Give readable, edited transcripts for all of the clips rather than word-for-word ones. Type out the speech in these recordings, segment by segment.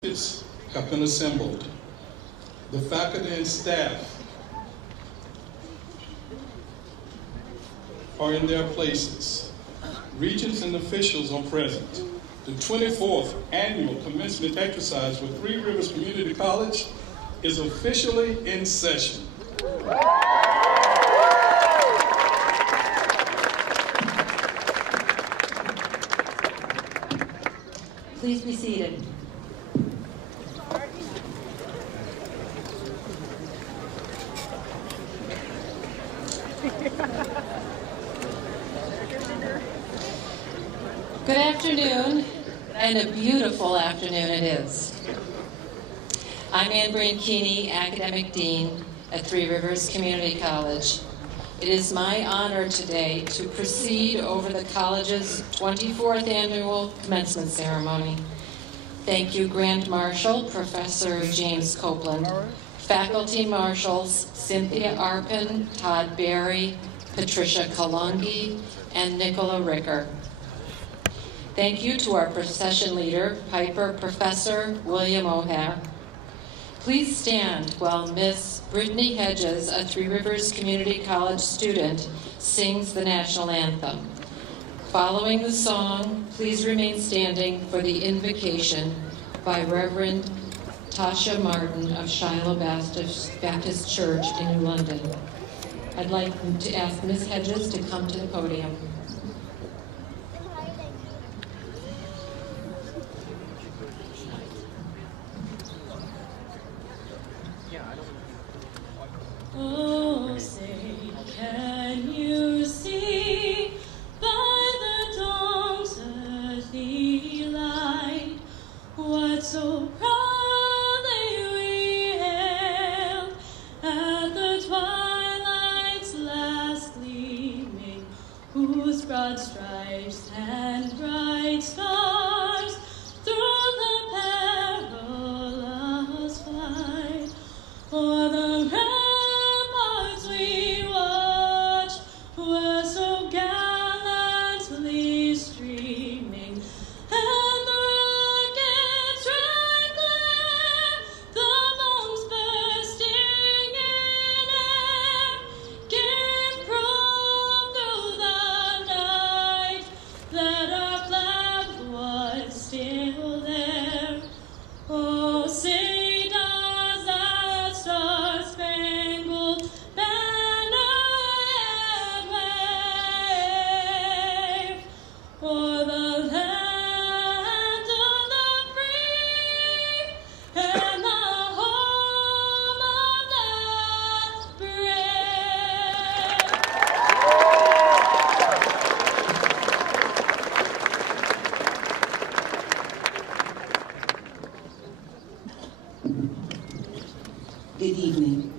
Have been assembled. The faculty and staff are in their places. Regents and officials are present. The 24th annual commencement exercise for Three Rivers Community College is officially in session. Please be seated. Good afternoon, and a beautiful afternoon it is. I'm Ann Brankini, Academic Dean at Three Rivers Community College. It is my honor today to proceed over the college's 24th annual commencement ceremony. Thank you, Grand Marshal Professor James Copeland, Faculty Marshals Cynthia Arpin, Todd Berry, Patricia Kalungi, and Nicola Ricker. Thank you to our procession leader, Piper Professor William O'Hare. Please stand while Miss Brittany Hedges, a Three Rivers Community College student, sings the national anthem. Following the song, please remain standing for the invocation by Reverend Tasha Martin of Shiloh Baptist Church in New London. I'd like to ask Miss Hedges to come to the podium. Oh, say, can you see by the dawn's early light what so proudly we hailed at the twilight's last gleaming, whose broad stripes and bright stars through the perilous flight o'er the ramparts we watched were so gallantly streaming, and the rockets red glare, the bombs bursting in air, gave proof through the night that our flag was still there. Oh, say does that star-spangled banner yet wave o'er the land of the free and the home of the brave? Good evening.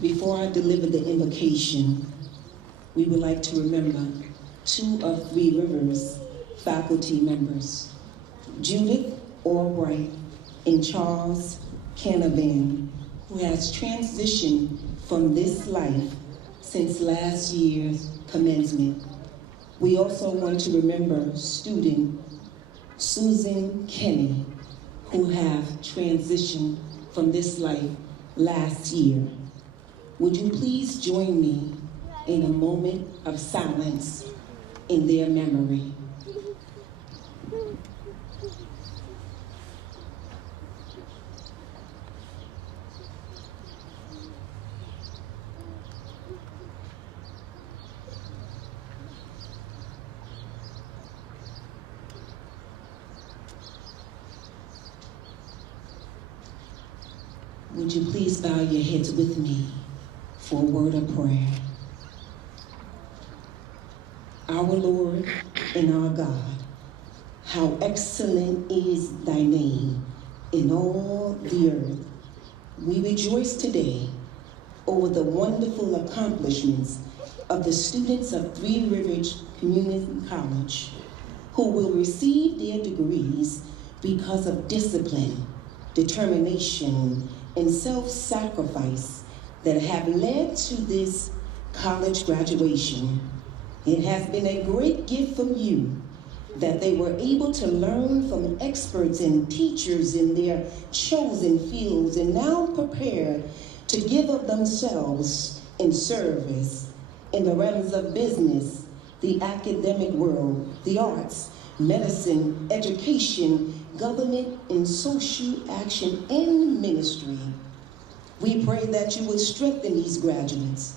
Before I deliver the invocation, we would like to remember two of Three Rivers faculty members, Judith Albright and Charles Canavan, who has transitioned from this life since last year's commencement. We also want to remember student Susan Kenny, who have transitioned from this life last year. Would you please join me in a moment of silence in their memory? Would you please bow your heads with me for a word of prayer? Our Lord and our God, how excellent is thy name in all the earth. We rejoice today over the wonderful accomplishments of the students of Three Rivers Community College, who will receive their degrees because of discipline, determination, and self-sacrifice that have led to this college graduation. It has been a great gift from you that they were able to learn from experts and teachers in their chosen fields and now prepared to give of themselves in service in the realms of business, the academic world, the arts, medicine, education, government, and social action and ministry. We pray that you would strengthen these graduates,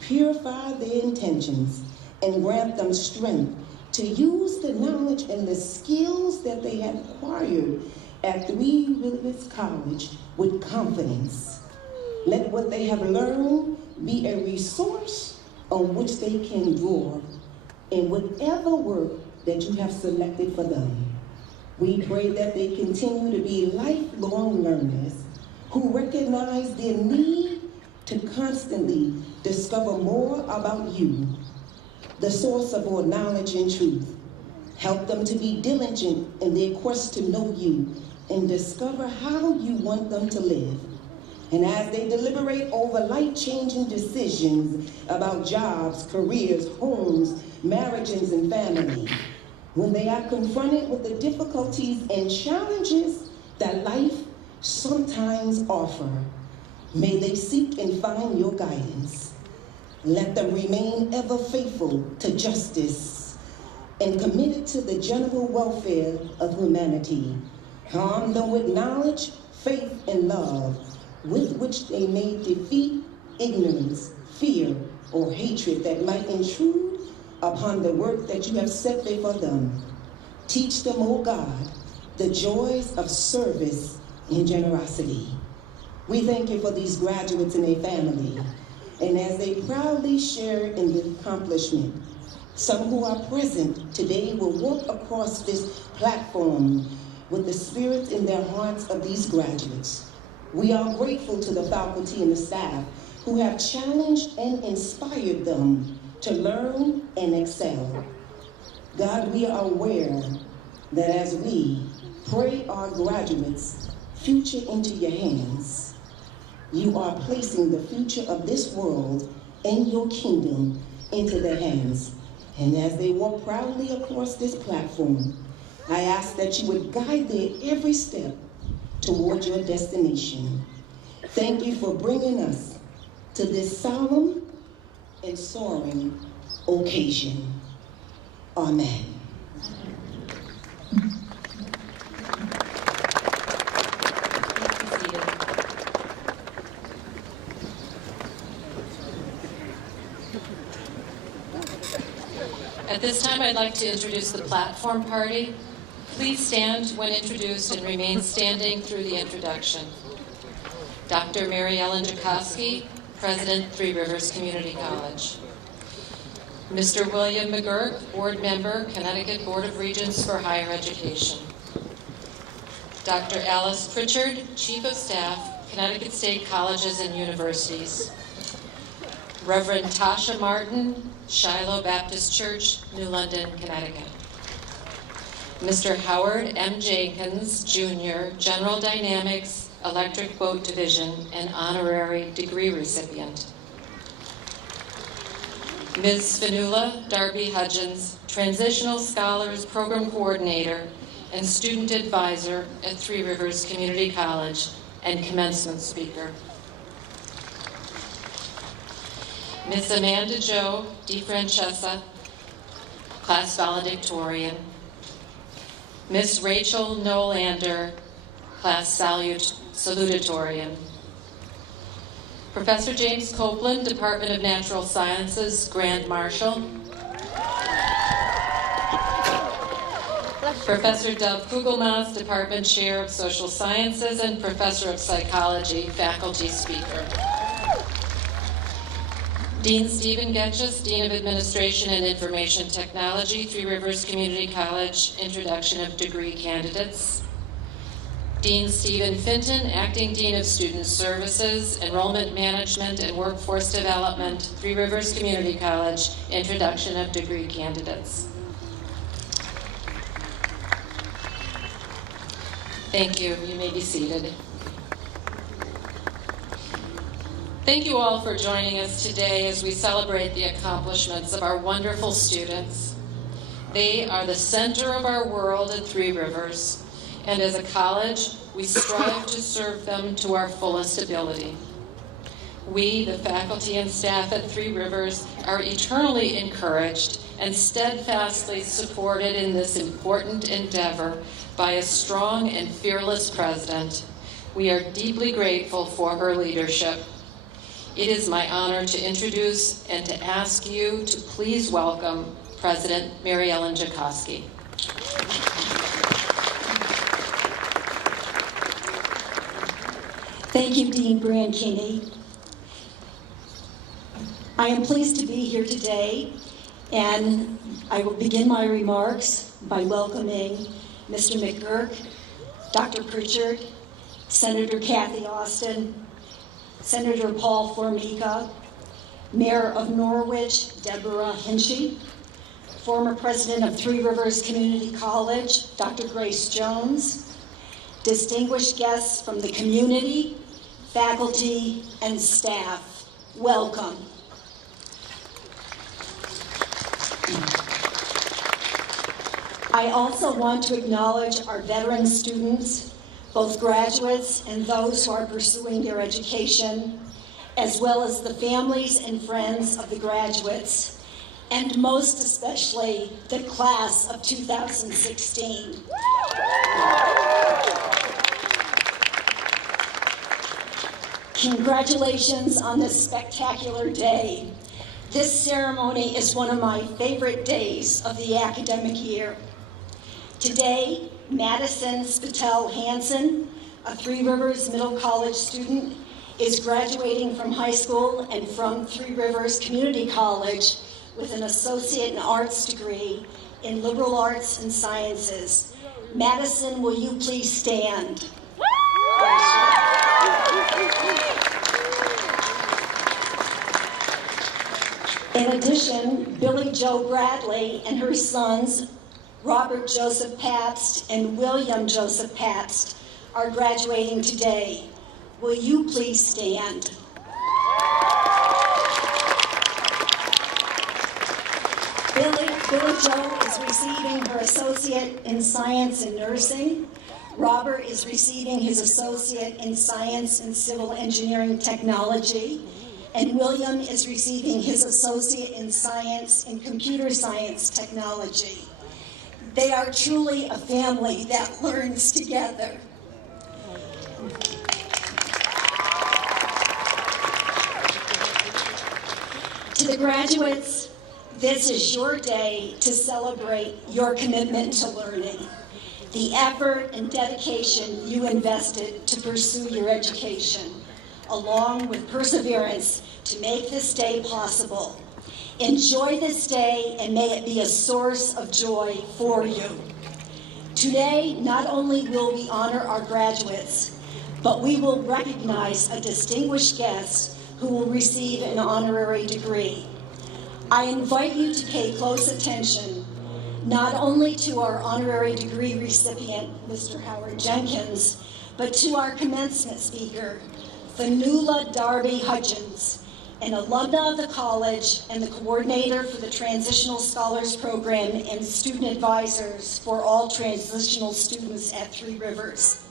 purify their intentions, and grant them strength to use the knowledge and the skills that they have acquired at Three Rivers College with confidence. Let what they have learned be a resource on which they can draw in whatever work that you have selected for them. We pray that they continue to be lifelong learners who recognize their need to constantly discover more about you, the source of all knowledge and truth. Help them to be diligent in their quest to know you and discover how you want them to live. And as they deliberate over life-changing decisions about jobs, careers, homes, marriages, and family, when they are confronted with the difficulties and challenges that life sometimes offer, may they seek and find your guidance. Let them remain ever faithful to justice and committed to the general welfare of humanity. Arm them with knowledge, faith, and love, with which they may defeat ignorance, fear, or hatred that might intrude upon the work that you have set before them. Teach them, O God, the joys of service and generosity. We thank you for these graduates and their family, and as they proudly share in the accomplishment, some who are present today will walk across this platform with the spirit in their hearts of these graduates. We are grateful to the faculty and the staff who have challenged and inspired them to learn and excel. God, we are aware that as we pray our graduates' future into your hands, you are placing the future of this world and your kingdom into their hands. And as they walk proudly across this platform, I ask that you would guide their every step toward your destination. Thank you for bringing us to this solemn and soaring occasion. Amen. At this time, I'd like to introduce the platform party. Please stand when introduced and remain standing through the introduction. Dr. Mary Ellen Jakowski, President, Three Rivers Community College. Mr. William McGurk, Board Member, Connecticut Board of Regents for Higher Education. Dr. Alice Pritchard, Chief of Staff, Connecticut State Colleges and Universities. Reverend Tasha Martin, Shiloh Baptist Church, New London, Connecticut. Mr. Howard M. Jenkins, Jr., General Dynamics, Electric Boat Division, and honorary degree recipient. Ms. Fanula Darby-Hudgens, Transitional Scholars Program Coordinator and Student Advisor at Three Rivers Community College and Commencement Speaker. Ms. Amanda Jo DiFrancesca, Class Valedictorian. Ms. Rachel Nolander, Class Salutatorian. Professor James Copeland, Department of Natural Sciences, Grand Marshal. Professor Dov Kugelmass, Department Chair of Social Sciences and Professor of Psychology, Faculty Speaker. Dean Stephen Getchus, Dean of Administration and Information Technology, Three Rivers Community College, Introduction of Degree Candidates. Dean Stephen Finton, Acting Dean of Student Services, Enrollment Management and Workforce Development, Three Rivers Community College, Introduction of Degree Candidates. Thank you. You may be seated. Thank you all for joining us today as we celebrate the accomplishments of our wonderful students. They are the center of our world at Three Rivers, and as a college, we strive to serve them to our fullest ability. We, the faculty and staff at Three Rivers, are eternally encouraged and steadfastly supported in this important endeavor by a strong and fearless president. We are deeply grateful for her leadership. It is my honor to introduce and to ask you to please welcome President Mary Ellen Jacoski. Thank you, Dean Brancini. I am pleased to be here today, and I will begin my remarks by welcoming Mr. McGurk, Dr. Pritchard, Senator Kathy Austin, Senator Paul Formica, Mayor of Norwich, Deborah Hinchey, former president of Three Rivers Community College, Dr. Grace Jones, distinguished guests from the community, faculty, and staff. Welcome. I also want to acknowledge our veteran students, both graduates and those who are pursuing their education, as well as the families and friends of the graduates, and most especially the class of 2016. Congratulations on this spectacular day. This ceremony is one of my favorite days of the academic year. Today, Madison Spatel Hansen, a Three Rivers Middle College student, is graduating from high school and from Three Rivers Community College with an Associate in Arts degree in Liberal Arts and Sciences. Madison, will you please stand? In addition, Billy Jo Bradley and her sons, Robert Joseph Pabst and William Joseph Pabst, are graduating today. Will you please stand? Billy Jo is receiving her Associate in Science in Nursing. Robert is receiving his Associate in Science and Civil Engineering Technology. And William is receiving his Associate in Science in Computer Science Technology. They are truly a family that learns together. To the graduates, this is your day to celebrate your commitment to learning, the effort and dedication you invested to pursue your education, along with perseverance to make this day possible. Enjoy this day and may it be a source of joy for you. Today, not only will we honor our graduates, but we will recognize a distinguished guest who will receive an honorary degree. I invite you to pay close attention not only to our honorary degree recipient, Mr. Howard Jenkins, but to our commencement speaker, Fanula Darby-Hudgens, an alumna of the college and the coordinator for the Transitional Scholars Program and student advisors for all transitional students at Three Rivers.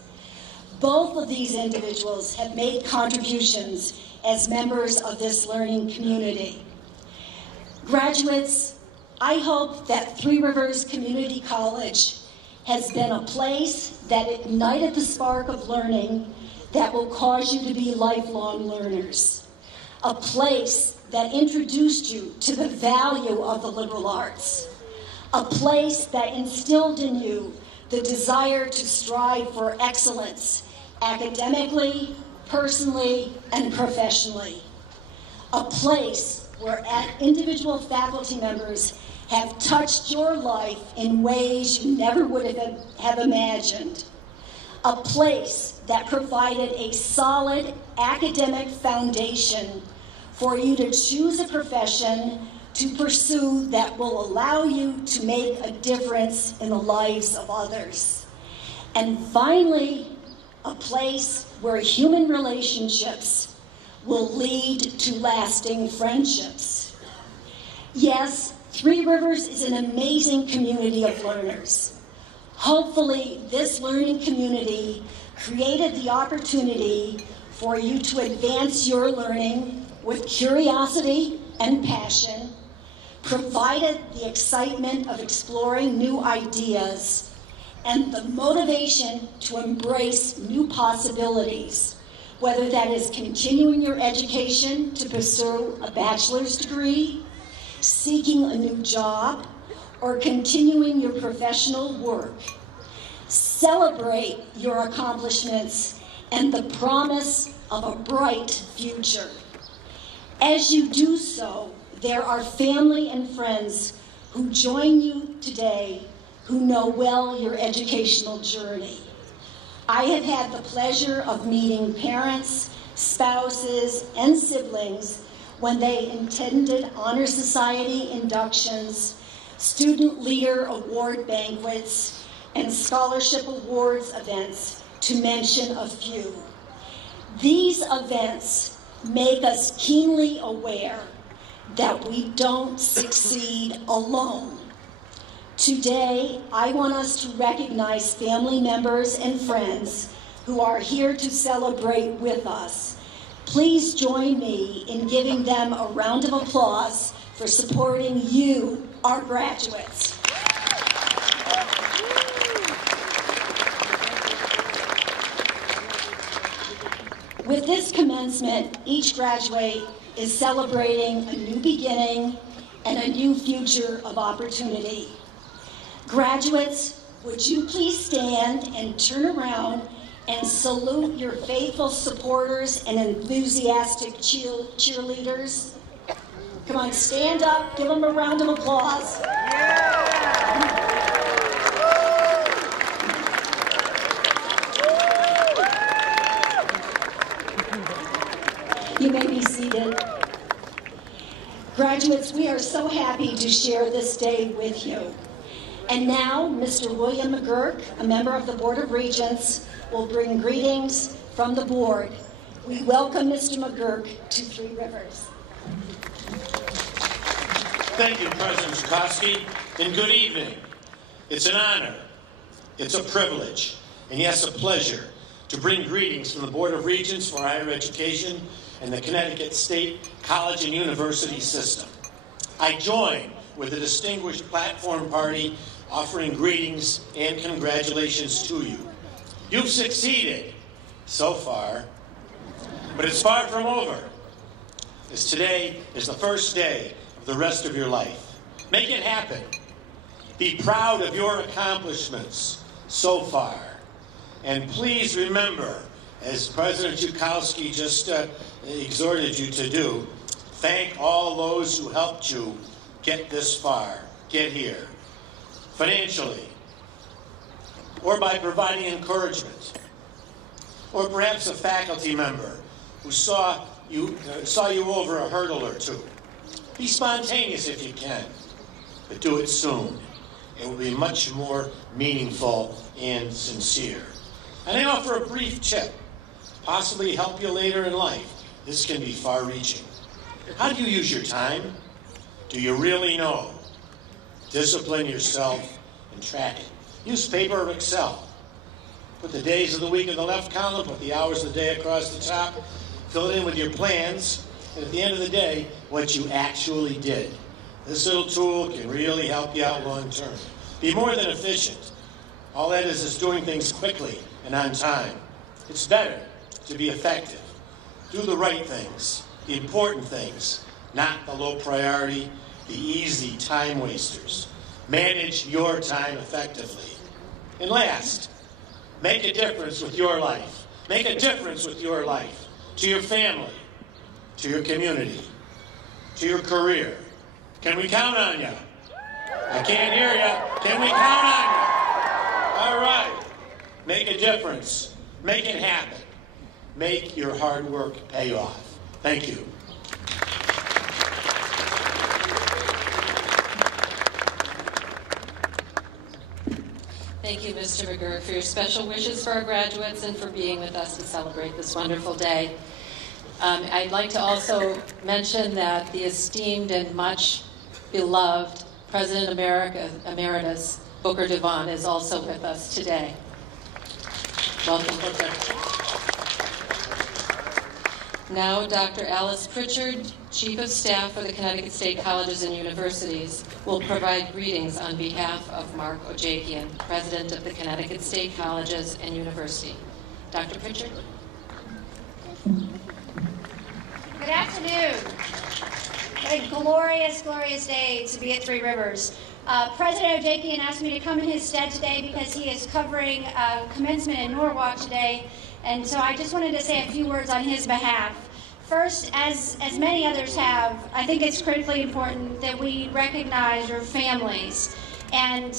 Both of these individuals have made contributions as members of this learning community. Graduates, I hope that Three Rivers Community College has been a place that ignited the spark of learning that will cause you to be lifelong learners. A place that introduced you to the value of the liberal arts. A place that instilled in you the desire to strive for excellence, academically, personally, and professionally. A place where individual faculty members have touched your life in ways you never would have imagined. A place that provided a solid academic foundation for you to choose a profession to pursue that will allow you to make a difference in the lives of others. And finally, a place where human relationships will lead to lasting friendships. Yes, Three Rivers is an amazing community of learners. Hopefully, this learning community created the opportunity for you to advance your learning with curiosity and passion, provided the excitement of exploring new ideas, and the motivation to embrace new possibilities, whether that is continuing your education to pursue a bachelor's degree, seeking a new job, or continuing your professional work. Celebrate your accomplishments and the promise of a bright future. As you do so, there are family and friends who join you today who know well your educational journey. I have had the pleasure of meeting parents, spouses, and siblings when they attended Honor Society inductions, student leader award banquets, and scholarship awards events, to mention a few. These events make us keenly aware that we don't succeed alone. Today, I want us to recognize family members and friends who are here to celebrate with us. Please join me in giving them a round of applause for supporting you, our graduates. With this commencement, each graduate is celebrating a new beginning and a new future of opportunity. Graduates, would you please stand and turn around and salute your faithful supporters and enthusiastic cheerleaders? Come on, stand up, give them a round of applause. You may be seated. Graduates, we are so happy to share this day with you. And now, Mr. William McGurk, a member of the Board of Regents, will bring greetings from the board. We welcome Mr. McGurk to Three Rivers. Thank you, President Zukowski, and good evening. It's an honor, it's a privilege, and yes, a pleasure to bring greetings from the Board of Regents for Higher Education and the Connecticut State College and University System. I join with the distinguished platform party offering greetings and congratulations to you. You've succeeded so far, but it's far from over, as today is the first day of the rest of your life. Make it happen. Be proud of your accomplishments so far. And please remember, as President Zukowski just exhorted you to do, thank all those who helped you get this far, get here, financially, or by providing encouragement, or perhaps a faculty member who saw you over a hurdle or two. Be spontaneous if you can, but do it soon. It will be much more meaningful and sincere. And I offer a brief tip, possibly help you later in life. This can be far-reaching. How do you use your time? Do you really know? Discipline yourself and track it. Use paper or Excel. Put the days of the week in the left column, put the hours of the day across the top, fill it in with your plans, and at the end of the day, what you actually did. This little tool can really help you out long term. Be more than efficient. All that is doing things quickly and on time. It's better to be effective. Do the right things, the important things, not the low priority, the easy time wasters. Manage your time effectively. And last, make a difference with your life. Make a difference with your life, to your family, to your community, to your career. Can we count on you? I can't hear you. Can we count on you? All right. Make a difference. Make it happen. Make your hard work pay off. Thank you. Thank you, Mr. McGurk, for your special wishes for our graduates and for being with us to celebrate this wonderful day. I'd like to also mention that the esteemed and much beloved President Emeritus Booker DeVaughn is also with us today. Welcome. Now, Dr. Alice Pritchard, Chief of Staff for the Connecticut State Colleges and Universities, will provide greetings on behalf of Mark Ojakian, President of the Connecticut State Colleges and University. Dr. Pritchard. Good afternoon. What a glorious, glorious day to be at Three Rivers. President Ojakian asked me to come in his stead today because he is covering commencement in Norwalk today, and so I just wanted to say a few words on his behalf. First, as many others have, I think it's critically important that we recognize your families. And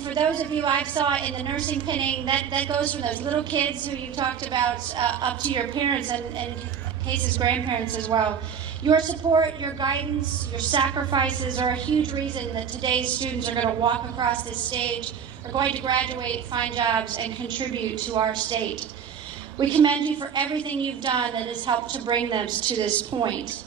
for those of you I saw in the nursing pinning, that goes from those little kids who you talked about up to your parents and in cases grandparents as well. Your support, your guidance, your sacrifices are a huge reason that today's students are going to walk across this stage, are going to graduate, find jobs, and contribute to our state. We commend you for everything you've done that has helped to bring them to this point.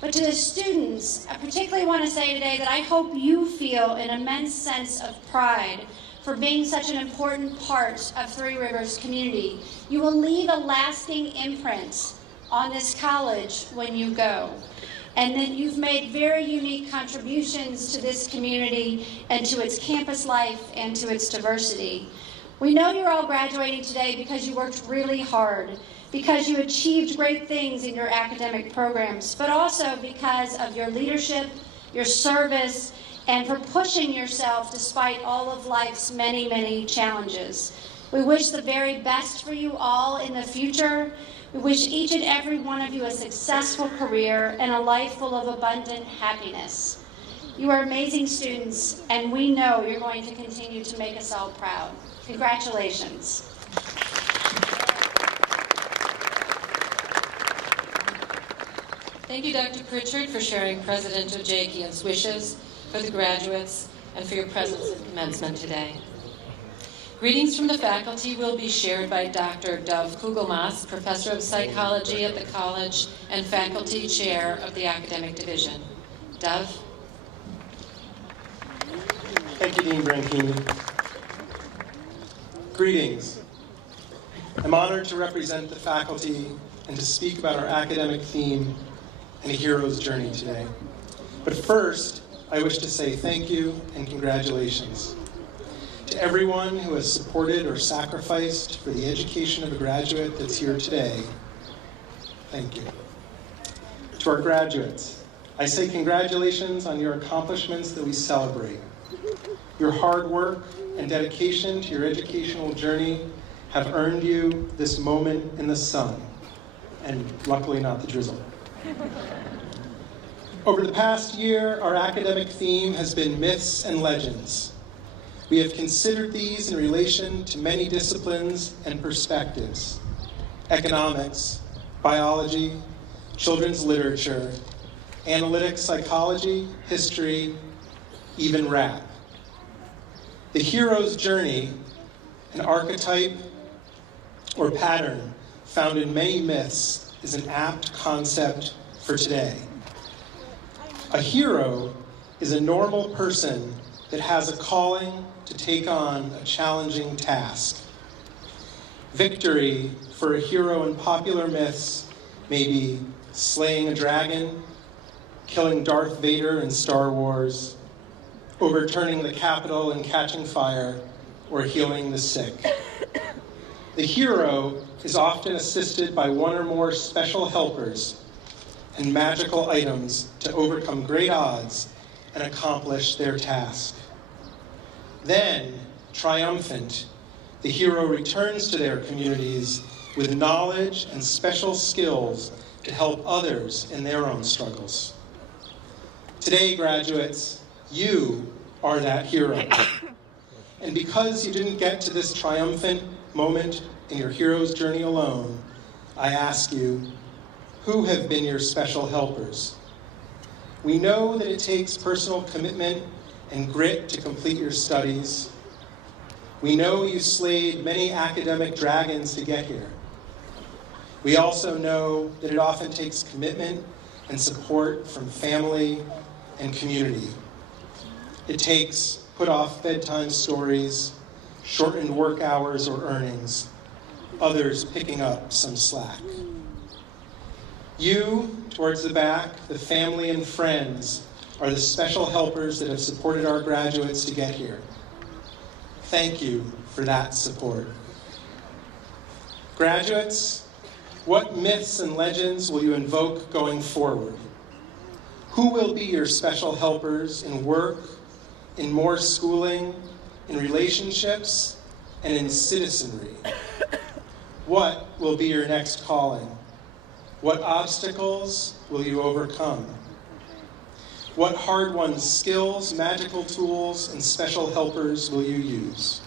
But to the students, I particularly want to say today that I hope you feel an immense sense of pride for being such an important part of Three Rivers community. You will leave a lasting imprint on this college when you go. And then you've made very unique contributions to this community and to its campus life and to its diversity. We know you're all graduating today because you worked really hard, because you achieved great things in your academic programs, but also because of your leadership, your service, and for pushing yourself despite all of life's many, many challenges. We wish the very best for you all in the future. We wish each and every one of you a successful career and a life full of abundant happiness. You are amazing students, and we know you're going to continue to make us all proud. Congratulations. Thank you, Dr. Pritchard, for sharing President Ojakian's wishes for the graduates and for your presence at commencement today. Greetings from the faculty will be shared by Dr. Dov Kugelmas, Professor of Psychology at the college and Faculty Chair of the Academic Division. Dov? Thank you, Dean Branchini. Greetings. I'm honored to represent the faculty and to speak about our academic theme and a hero's journey today. But first, I wish to say thank you and congratulations to everyone who has supported or sacrificed for the education of a graduate that's here today. Thank you. To our graduates, I say congratulations on your accomplishments that we celebrate. Your hard work and dedication to your educational journey have earned you this moment in the sun, and luckily not the drizzle. Over the past year, our academic theme has been myths and legends. We have considered these in relation to many disciplines and perspectives: economics, biology, children's literature, analytic psychology, history, even rap. The hero's journey, an archetype or pattern found in many myths, is an apt concept for today. A hero is a normal person that has a calling to take on a challenging task. Victory for a hero in popular myths may be slaying a dragon, killing Darth Vader in Star Wars, overturning the Capitol and catching fire, or healing the sick. The hero is often assisted by one or more special helpers and magical items to overcome great odds and accomplish their task. Then, triumphant, the hero returns to their communities with knowledge and special skills to help others in their own struggles. Today, graduates, you are that hero. And because you didn't get to this triumphant moment in your hero's journey alone, I ask you, who have been your special helpers? We know that it takes personal commitment and grit to complete your studies. We know you slayed many academic dragons to get here. We also know that it often takes commitment and support from family, and community. It takes put off bedtime stories, shortened work hours or earnings, others picking up some slack. You, towards the back, the family and friends, are the special helpers that have supported our graduates to get here. Thank you for that support. Graduates, what myths and legends will you invoke going forward? Who will be your special helpers in work, in more schooling, in relationships, and in citizenry? What will be your next calling? What obstacles will you overcome? What hard-won skills, magical tools, and special helpers will you use?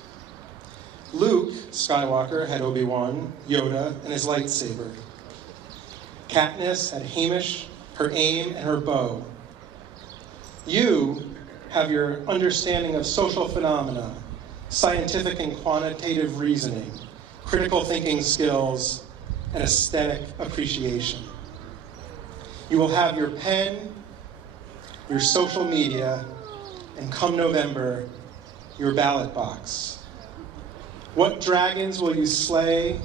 Luke Skywalker had Obi-Wan, Yoda, and his lightsaber. Katniss had Hamish, her aim, and her bow. You have your understanding of social phenomena, scientific and quantitative reasoning, critical thinking skills, and aesthetic appreciation. You will have your pen, your social media, and come November, your ballot box. What dragons will you slay,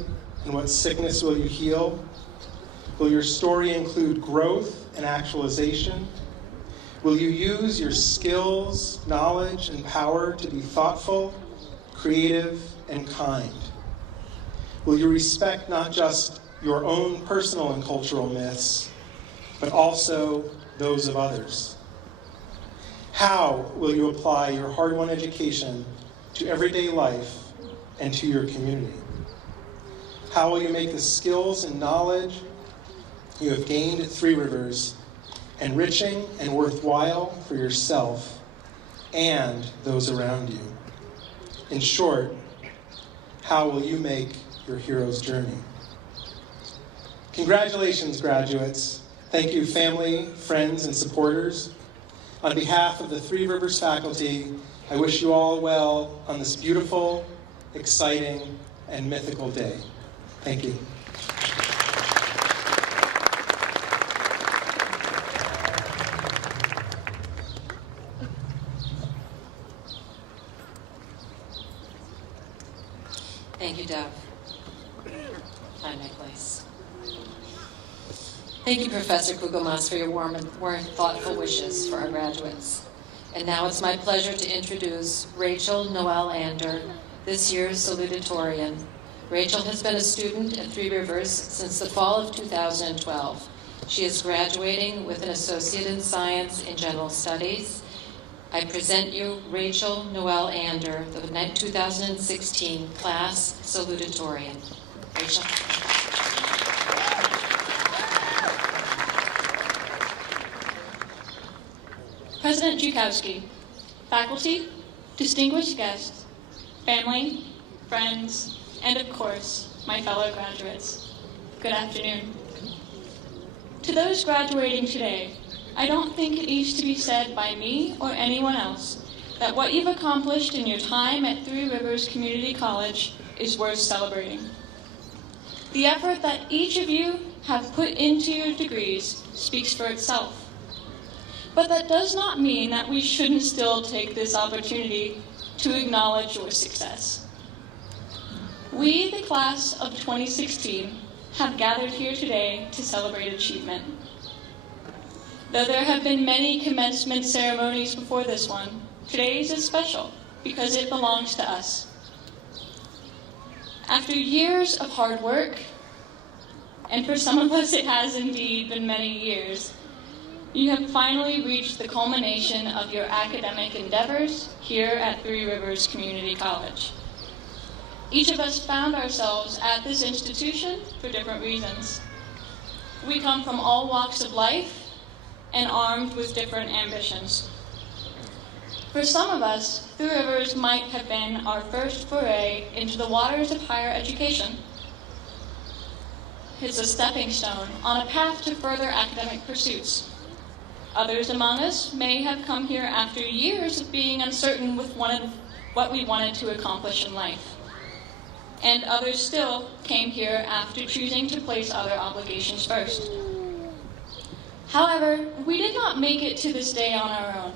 and what sickness will you heal? Will your story include growth and actualization? Will you use your skills, knowledge, and power to be thoughtful, creative, and kind? Will you respect not just your own personal and cultural myths, but also those of others? How will you apply your hard-won education to everyday life and to your community? How will you make the skills and knowledge you have gained at Three Rivers enriching and worthwhile for yourself and those around you? In short, how will you make your hero's journey? Congratulations, graduates. Thank you, family, friends, and supporters. On behalf of the Three Rivers faculty, I wish you all well on this beautiful, exciting, and mythical day. Thank you. Thank you, Dove. Find my place. Thank you, Professor Kugelmas, for your warm and thoughtful wishes for our graduates. And now it's my pleasure to introduce Rachel Noel Ander, this year's salutatorian. Rachel has been a student at Three Rivers since the fall of 2012. She is graduating with an Associate in Science in General Studies. I present you Rachel Noel Ander, the 2016 class salutatorian. Rachel. President Zukowski, faculty, distinguished guests, family, friends, and of course, my fellow graduates. Good afternoon. To those graduating today, I don't think it needs to be said by me or anyone else that what you've accomplished in your time at Three Rivers Community College is worth celebrating. The effort that each of you have put into your degrees speaks for itself. But that does not mean that we shouldn't still take this opportunity to acknowledge your success. We, the class of 2016, have gathered here today to celebrate achievement. Though there have been many commencement ceremonies before this one, today's is special because it belongs to us. After years of hard work, and for some of us it has indeed been many years, you have finally reached the culmination of your academic endeavors here at Three Rivers Community College. Each of us found ourselves at this institution for different reasons. We come from all walks of life and armed with different ambitions. For some of us, Three Rivers might have been our first foray into the waters of higher education. It's a stepping stone on a path to further academic pursuits. Others among us may have come here after years of being uncertain with what we wanted to accomplish in life. And others still came here after choosing to place other obligations first. However, we did not make it to this day on our own.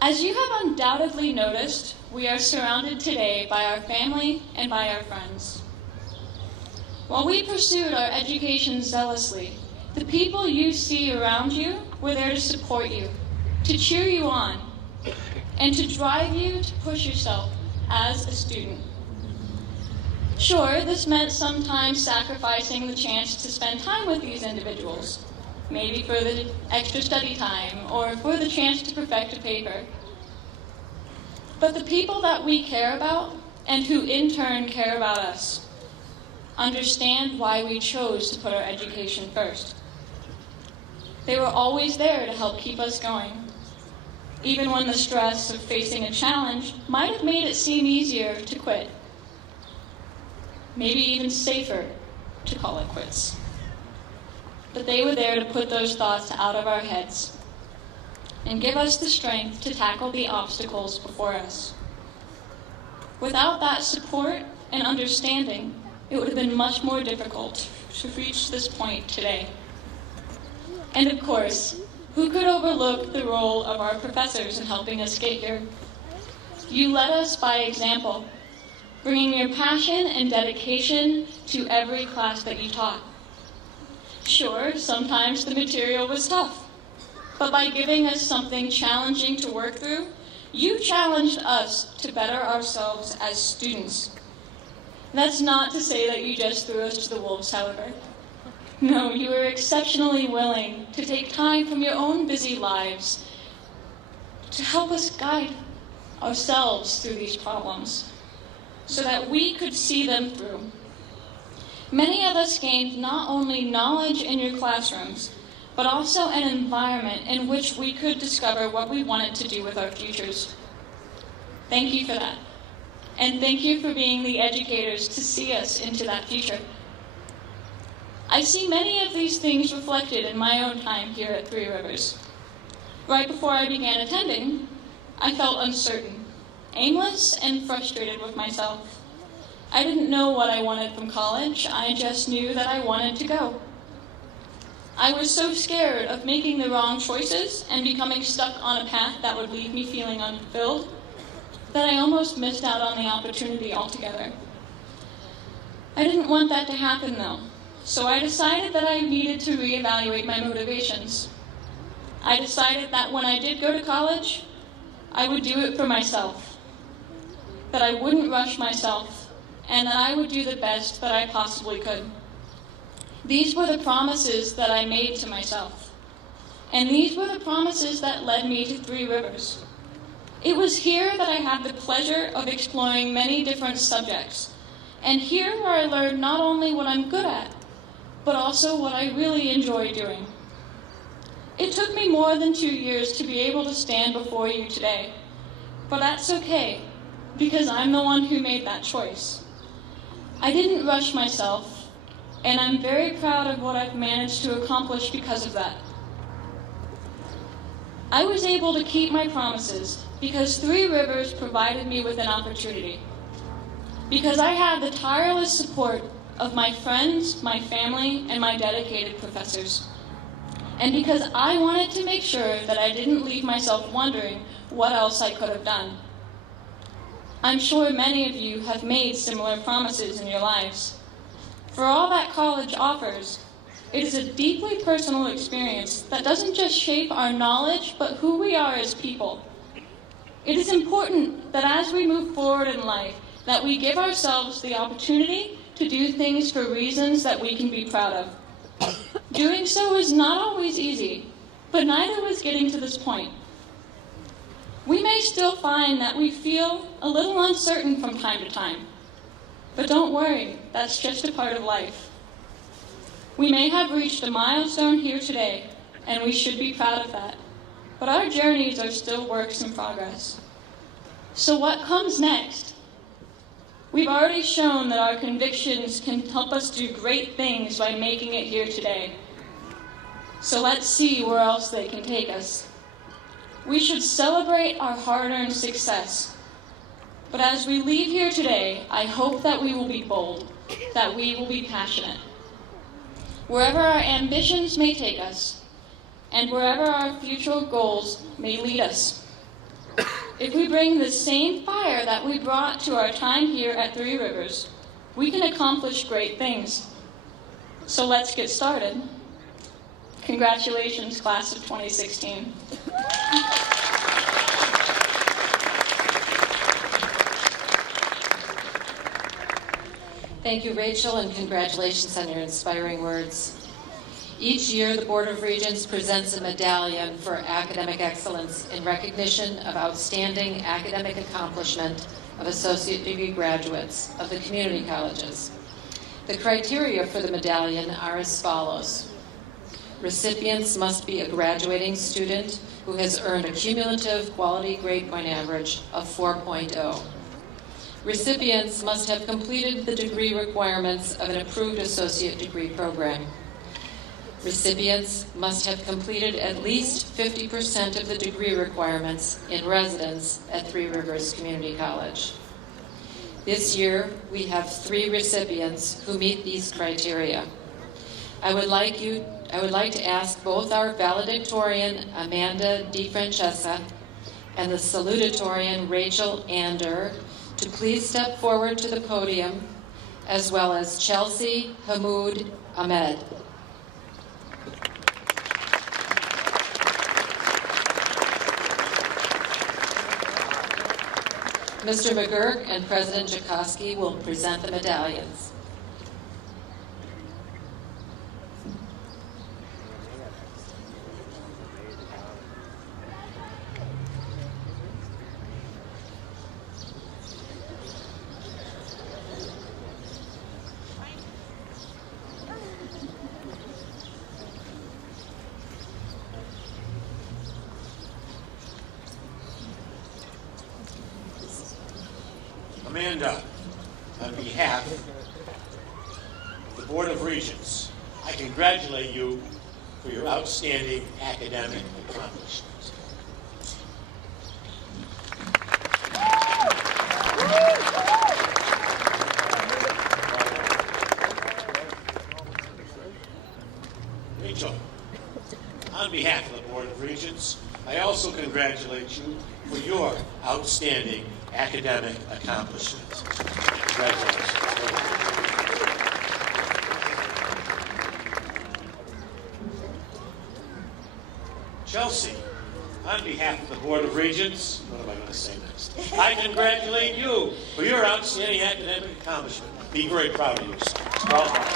As you have undoubtedly noticed, we are surrounded today by our family and by our friends. While we pursued our education zealously, the people you see around you were there to support you, to cheer you on, and to drive you to push yourself as a student. Sure, this meant sometimes sacrificing the chance to spend time with these individuals, maybe for the extra study time or for the chance to perfect a paper. But the people that we care about, and who in turn care about us, understand why we chose to put our education first. They were always there to help keep us going, even when the stress of facing a challenge might have made it seem easier to quit. Maybe even safer to call it quits. But they were there to put those thoughts out of our heads and give us the strength to tackle the obstacles before us. Without that support and understanding, it would have been much more difficult to reach this point today. And of course, who could overlook the role of our professors in helping us get here? You led us by example, bringing your passion and dedication to every class that you taught. Sure, sometimes the material was tough, but by giving us something challenging to work through, you challenged us to better ourselves as students. That's not to say that you just threw us to the wolves, however. No, you were exceptionally willing to take time from your own busy lives to help us guide ourselves through these problems so that we could see them through. Many of us gained not only knowledge in your classrooms, but also an environment in which we could discover what we wanted to do with our futures. Thank you for that. And thank you for being the educators to see us into that future. I see many of these things reflected in my own time here at Three Rivers. Right before I began attending, I felt uncertain, aimless, and frustrated with myself. I didn't know what I wanted from college. I just knew that I wanted to go. I was so scared of making the wrong choices and becoming stuck on a path that would leave me feeling unfulfilled that I almost missed out on the opportunity altogether. I didn't want that to happen, though, so I decided that I needed to reevaluate my motivations. I decided that when I did go to college, I would do it for myself, that I wouldn't rush myself, and that I would do the best that I possibly could. These were the promises that I made to myself, and these were the promises that led me to Three Rivers. It was here that I had the pleasure of exploring many different subjects, and here where I learned not only what I'm good at, but also what I really enjoy doing. It took me more than 2 years to be able to stand before you today, but that's okay, because I'm the one who made that choice. I didn't rush myself, and I'm very proud of what I've managed to accomplish because of that. I was able to keep my promises because Three Rivers provided me with an opportunity. Because I had the tireless support of my friends, my family, and my dedicated professors. And because I wanted to make sure that I didn't leave myself wondering what else I could have done. I'm sure many of you have made similar promises in your lives. For all that college offers, it is a deeply personal experience that doesn't just shape our knowledge, but who we are as people. It is important that as we move forward in life, that we give ourselves the opportunity to do things for reasons that we can be proud of. Doing so is not always easy, but neither was getting to this point. We may still find that we feel a little uncertain from time to time, but don't worry, that's just a part of life. We may have reached a milestone here today, and we should be proud of that, but our journeys are still works in progress. So what comes next? We've already shown that our convictions can help us do great things by making it here today. So let's see where else they can take us. We should celebrate our hard-earned success. But as we leave here today, I hope that we will be bold, that we will be passionate. Wherever our ambitions may take us, and wherever our future goals may lead us. If we bring the same fire that we brought to our time here at Three Rivers, we can accomplish great things. So let's get started. Congratulations, class of 2016. Thank you, Rachel, and congratulations on your inspiring words. Each year, the Board of Regents presents a medallion for academic excellence in recognition of outstanding academic accomplishment of associate degree graduates of the community colleges. The criteria for the medallion are as follows. Recipients must be a graduating student who has earned a cumulative quality grade point average of 4.0. Recipients must have completed the degree requirements of an approved associate degree program. Recipients must have completed at least 50% of the degree requirements in residence at Three Rivers Community College. This year, we have 3 recipients who meet these criteria. I would like to ask both our valedictorian, Amanda DiFrancesca, and the salutatorian, Rachel Ander, to please step forward to the podium, as well as Chelsea Hamoud Ahmed. Mr. McGurk and President Joukowsky will present the medallions. Amanda, on behalf of the Board of Regents, I congratulate you for your outstanding academic accomplishments. Rachel, on behalf of the Board of Regents, I also congratulate you for your outstanding academic accomplishments. Congratulations. Chelsea, on behalf of the Board of Regents, what am I going to say next? I congratulate you for your outstanding academic accomplishment. Be very proud of yourself. Bravo.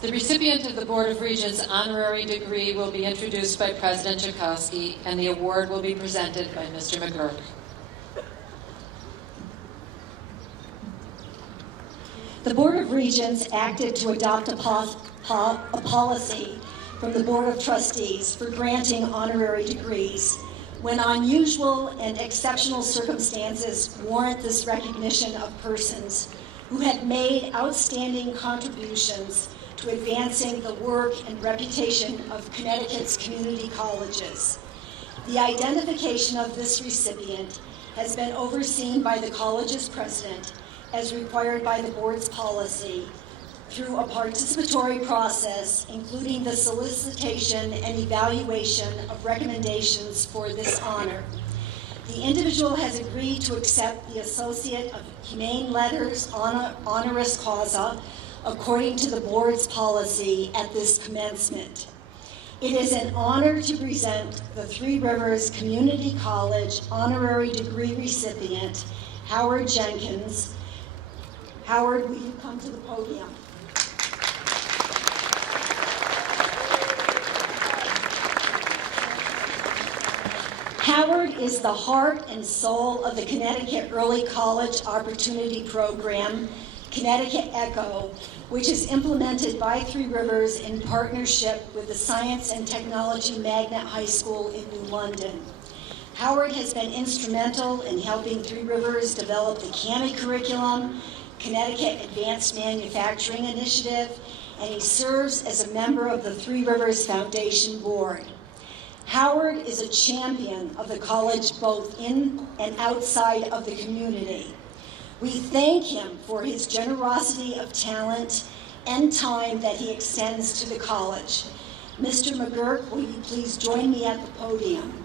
The recipient of the Board of Regents' honorary degree will be introduced by President Joukowsky, and the award will be presented by Mr. McGurk. The Board of Regents acted to adopt a policy from the Board of Trustees for granting honorary degrees when unusual and exceptional circumstances warrant this recognition of persons who had made outstanding contributions to advancing the work and reputation of Connecticut's community colleges. The identification of this recipient has been overseen by the college's president as required by the board's policy through a participatory process, including the solicitation and evaluation of recommendations for this honor. The individual has agreed to accept the Associate of Humane Letters honoris causa according to the board's policy at this commencement. It is an honor to present the Three Rivers Community College honorary degree recipient, Howard Jenkins. Howard, will you come to the podium? Howard is the heart and soul of the Connecticut Early College Opportunity Program, Connecticut ECHO, which is implemented by Three Rivers in partnership with the Science and Technology Magnet High School in New London. Howard has been instrumental in helping Three Rivers develop the CAMI curriculum, Connecticut Advanced Manufacturing Initiative, and he serves as a member of the Three Rivers Foundation Board. Howard is a champion of the college both in and outside of the community. We thank him for his generosity of talent and time that he extends to the college. Mr. McGurk, will you please join me at the podium?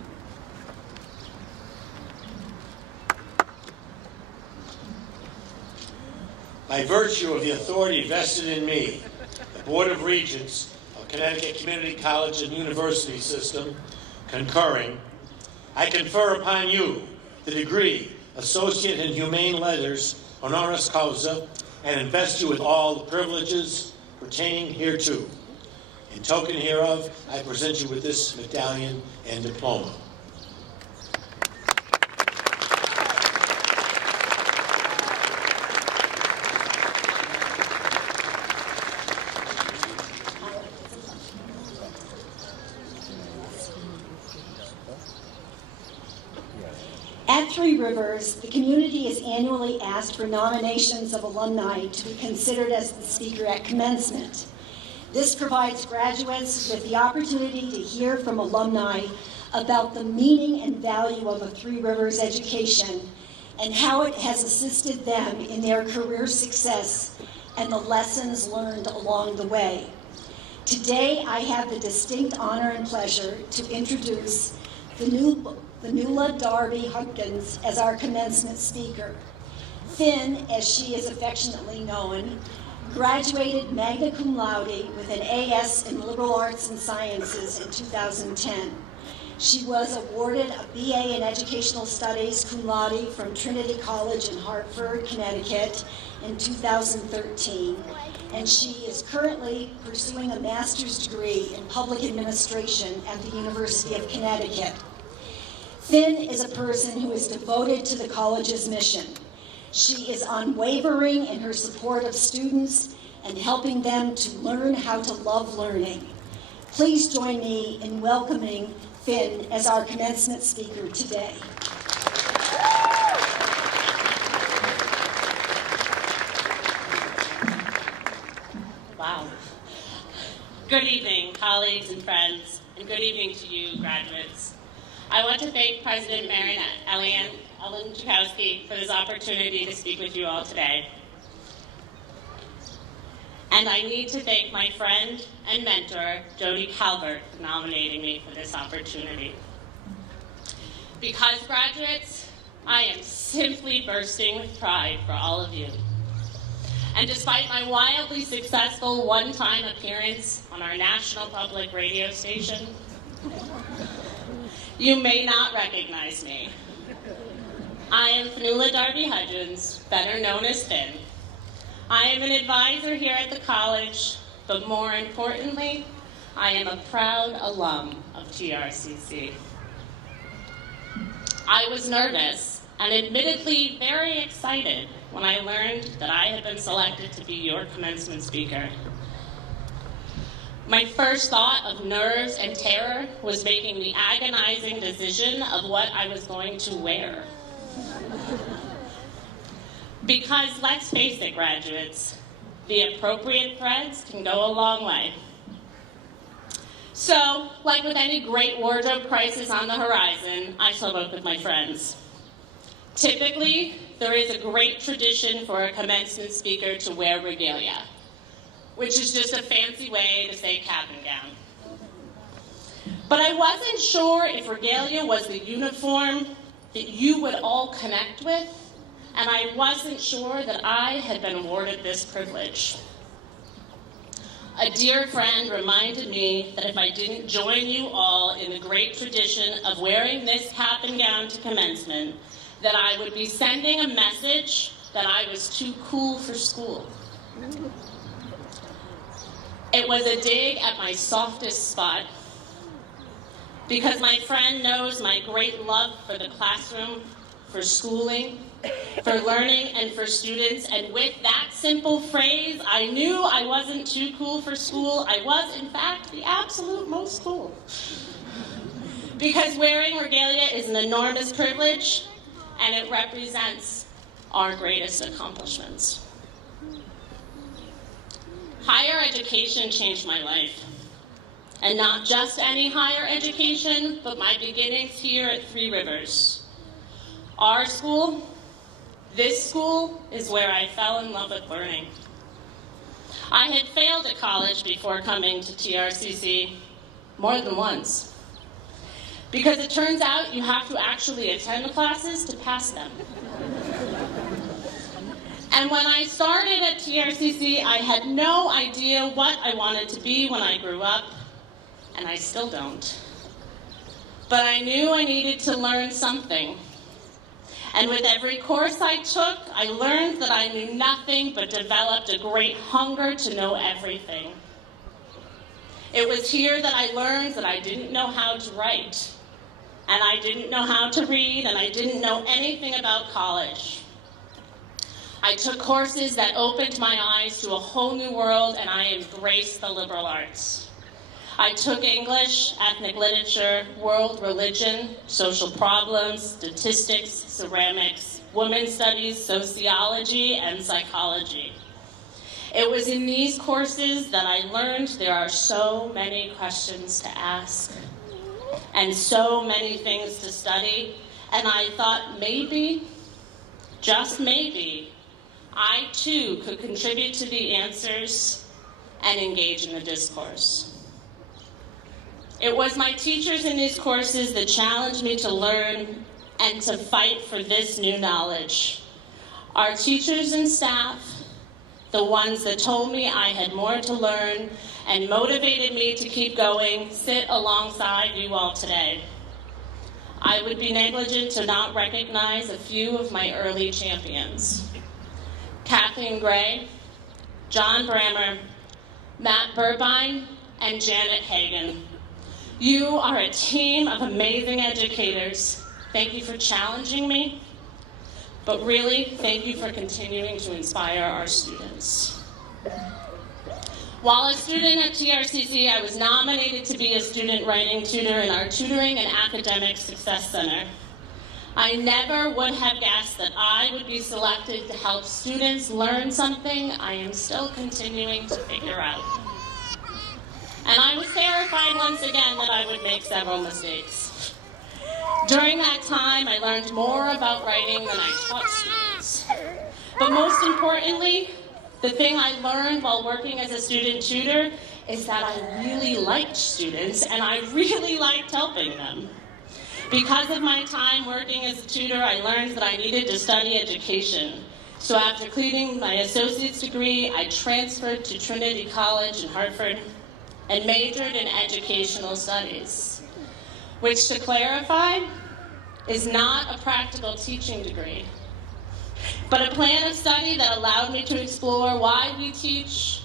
By virtue of the authority vested in me, the Board of Regents of Connecticut Community College and University System, concurring, I confer upon you the degree Associate in Humane Letters, honoris causa, and invest you with all the privileges pertaining hereto. In token hereof, I present you with this medallion and diploma. At Three Rivers, the community is annually asked for nominations of alumni to be considered as the speaker at commencement. This provides graduates with the opportunity to hear from alumni about the meaning and value of a Three Rivers education and how it has assisted them in their career success and the lessons learned along the way. Today, I have the distinct honor and pleasure to introduce the Nula Darby-Hudgens as our commencement speaker. Finn, as she is affectionately known, graduated magna cum laude with an AS in Liberal Arts and Sciences in 2010. She was awarded a BA in Educational Studies cum laude from Trinity College in Hartford, Connecticut in 2013, and she is currently pursuing a master's degree in public administration at the University of Connecticut. Finn is a person who is devoted to the college's mission. She is unwavering in her support of students and helping them to learn how to love learning. Please join me in welcoming Finn as our commencement speaker today. Wow. Good evening, colleagues and friends, and good evening to you, graduates. I want to thank President Marian Ellen Joukowsky for this opportunity to speak with you all today. And I need to thank my friend and mentor, Jody Calvert, for nominating me for this opportunity. Because, graduates, I am simply bursting with pride for all of you. And despite my wildly successful one-time appearance on our national public radio station, you may not recognize me. I am Fionnuala Darby-Hudgens, better known as Finn. I am an advisor here at the college, but more importantly, I am a proud alum of TRCC. I was nervous and admittedly very excited when I learned that I had been selected to be your commencement speaker. My first thought of nerves and terror was making the agonizing decision of what I was going to wear. Because let's face it, graduates, the appropriate threads can go a long way. So, like with any great wardrobe crisis on the horizon, I spoke with my friends. Typically, there is a great tradition for a commencement speaker to wear regalia, which is just a fancy way to say cap and gown. But I wasn't sure if regalia was the uniform that you would all connect with, and I wasn't sure that I had been awarded this privilege. A dear friend reminded me that if I didn't join you all in the great tradition of wearing this cap and gown to commencement, that I would be sending a message that I was too cool for school. It was a dig at my softest spot, because my friend knows my great love for the classroom, for schooling, for learning, and for students. And with that simple phrase, I knew I wasn't too cool for school. I was, in fact, the absolute most cool. Because wearing regalia is an enormous privilege, and it represents our greatest accomplishments. Higher education changed my life. and not just any higher education, but my beginnings here at Three Rivers. Our school, this school, is where I fell in love with learning. I had failed at college before coming to TRCC more than once, because it turns out you have to actually attend the classes to pass them. And when I started at TRCC, I had no idea what I wanted to be when I grew up, and I still don't. But I knew I needed to learn something. And with every course I took, I learned that I knew nothing but developed a great hunger to know everything. It was here that I learned that I didn't know how to write, and I didn't know how to read, and I didn't know anything about college. I took courses that opened my eyes to a whole new world, and I embraced the liberal arts. I took English, ethnic literature, world religion, social problems, statistics, ceramics, women's studies, sociology, and psychology. It was in these courses that I learned there are so many questions to ask and so many things to study, and I thought maybe, just maybe, I too could contribute to the answers and engage in the discourse. It was my teachers in these courses that challenged me to learn and to fight for this new knowledge. Our teachers and staff, the ones that told me I had more to learn and motivated me to keep going, sit alongside you all today. I would be negligent to not recognize a few of my early champions. Kathleen Gray, John Brammer, Matt Burbine, and Janet Hagan. You are a team of amazing educators. Thank you for challenging me, but really, thank you for continuing to inspire our students. While a student at TRCC, I was nominated to be a student writing tutor in our Tutoring and Academic Success Center. I never would have guessed that I would be selected to help students learn something I am still continuing to figure out. And I was terrified once again that I would make several mistakes. During that time, I learned more about writing than I taught students. But most importantly, the thing I learned while working as a student tutor is that I really liked students and I really liked helping them. Because of my time working as a tutor, I learned that I needed to study education. So after completing my associate's degree, I transferred to Trinity College in Hartford and majored in educational studies, which, to clarify, is not a practical teaching degree, but a plan of study that allowed me to explore why we teach,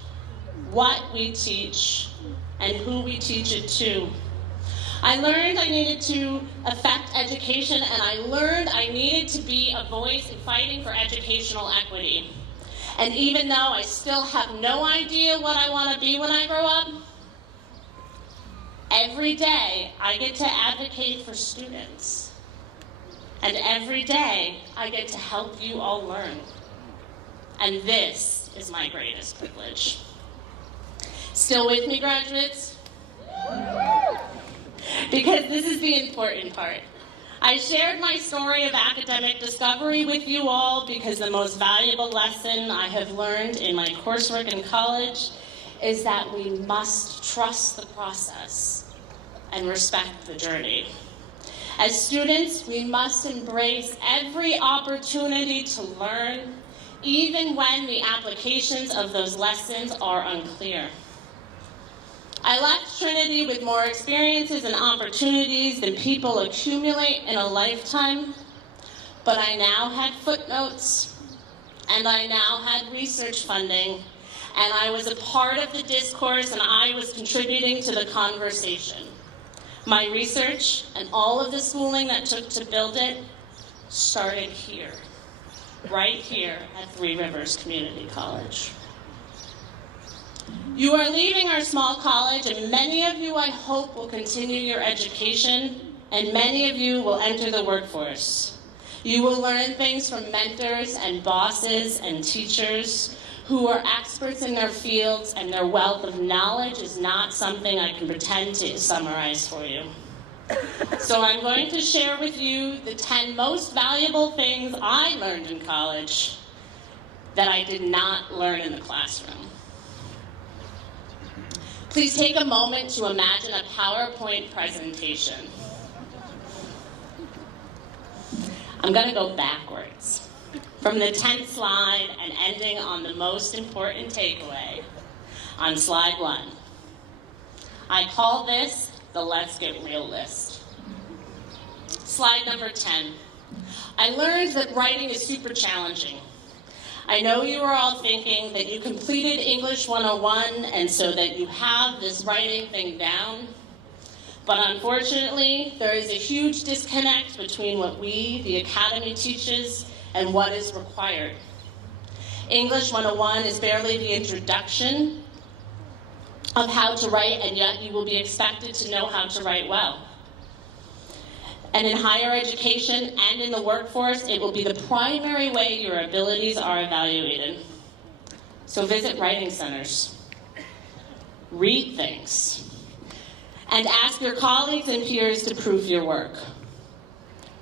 what we teach, and who we teach it to. I learned I needed to affect education, and I learned I needed to be a voice in fighting for educational equity. And even though I still have no idea what I want to be when I grow up, every day I get to advocate for students. And every day I get to help you all learn. And this is my greatest privilege. Still with me, graduates? Because this is the important part. I shared my story of academic discovery with you all because the most valuable lesson I have learned in my coursework in college is that we must trust the process and respect the journey. As students, we must embrace every opportunity to learn, even when the applications of those lessons are unclear. I left Trinity with more experiences and opportunities than people accumulate in a lifetime, but I now had footnotes, and I now had research funding, and I was a part of the discourse, and I was contributing to the conversation. My research and all of the schooling that took to build it started here, right here at Three Rivers Community College. You are leaving our small college, and many of you, I hope, will continue your education, and many of you will enter the workforce. You will learn things from mentors and bosses and teachers who are experts in their fields, and their wealth of knowledge is not something I can pretend to summarize for you. So I'm going to share with you the 10 most valuable things I learned in college that I did not learn in the classroom. Please take a moment to imagine a PowerPoint presentation. I'm going to go backwards from the 10th slide and ending on the most important takeaway on slide 1. I call this the Let's Get Real list. Slide number 10. I learned that writing is super challenging. I know you are all thinking that you completed English 101 and so that you have this writing thing down. But unfortunately, there is a huge disconnect between what we, the Academy, teaches and what is required. English 101 is barely the introduction of how to write, and yet you will be expected to know how to write well. And in higher education and in the workforce, it will be the primary way your abilities are evaluated. So visit writing centers, read things, and ask your colleagues and peers to prove your work.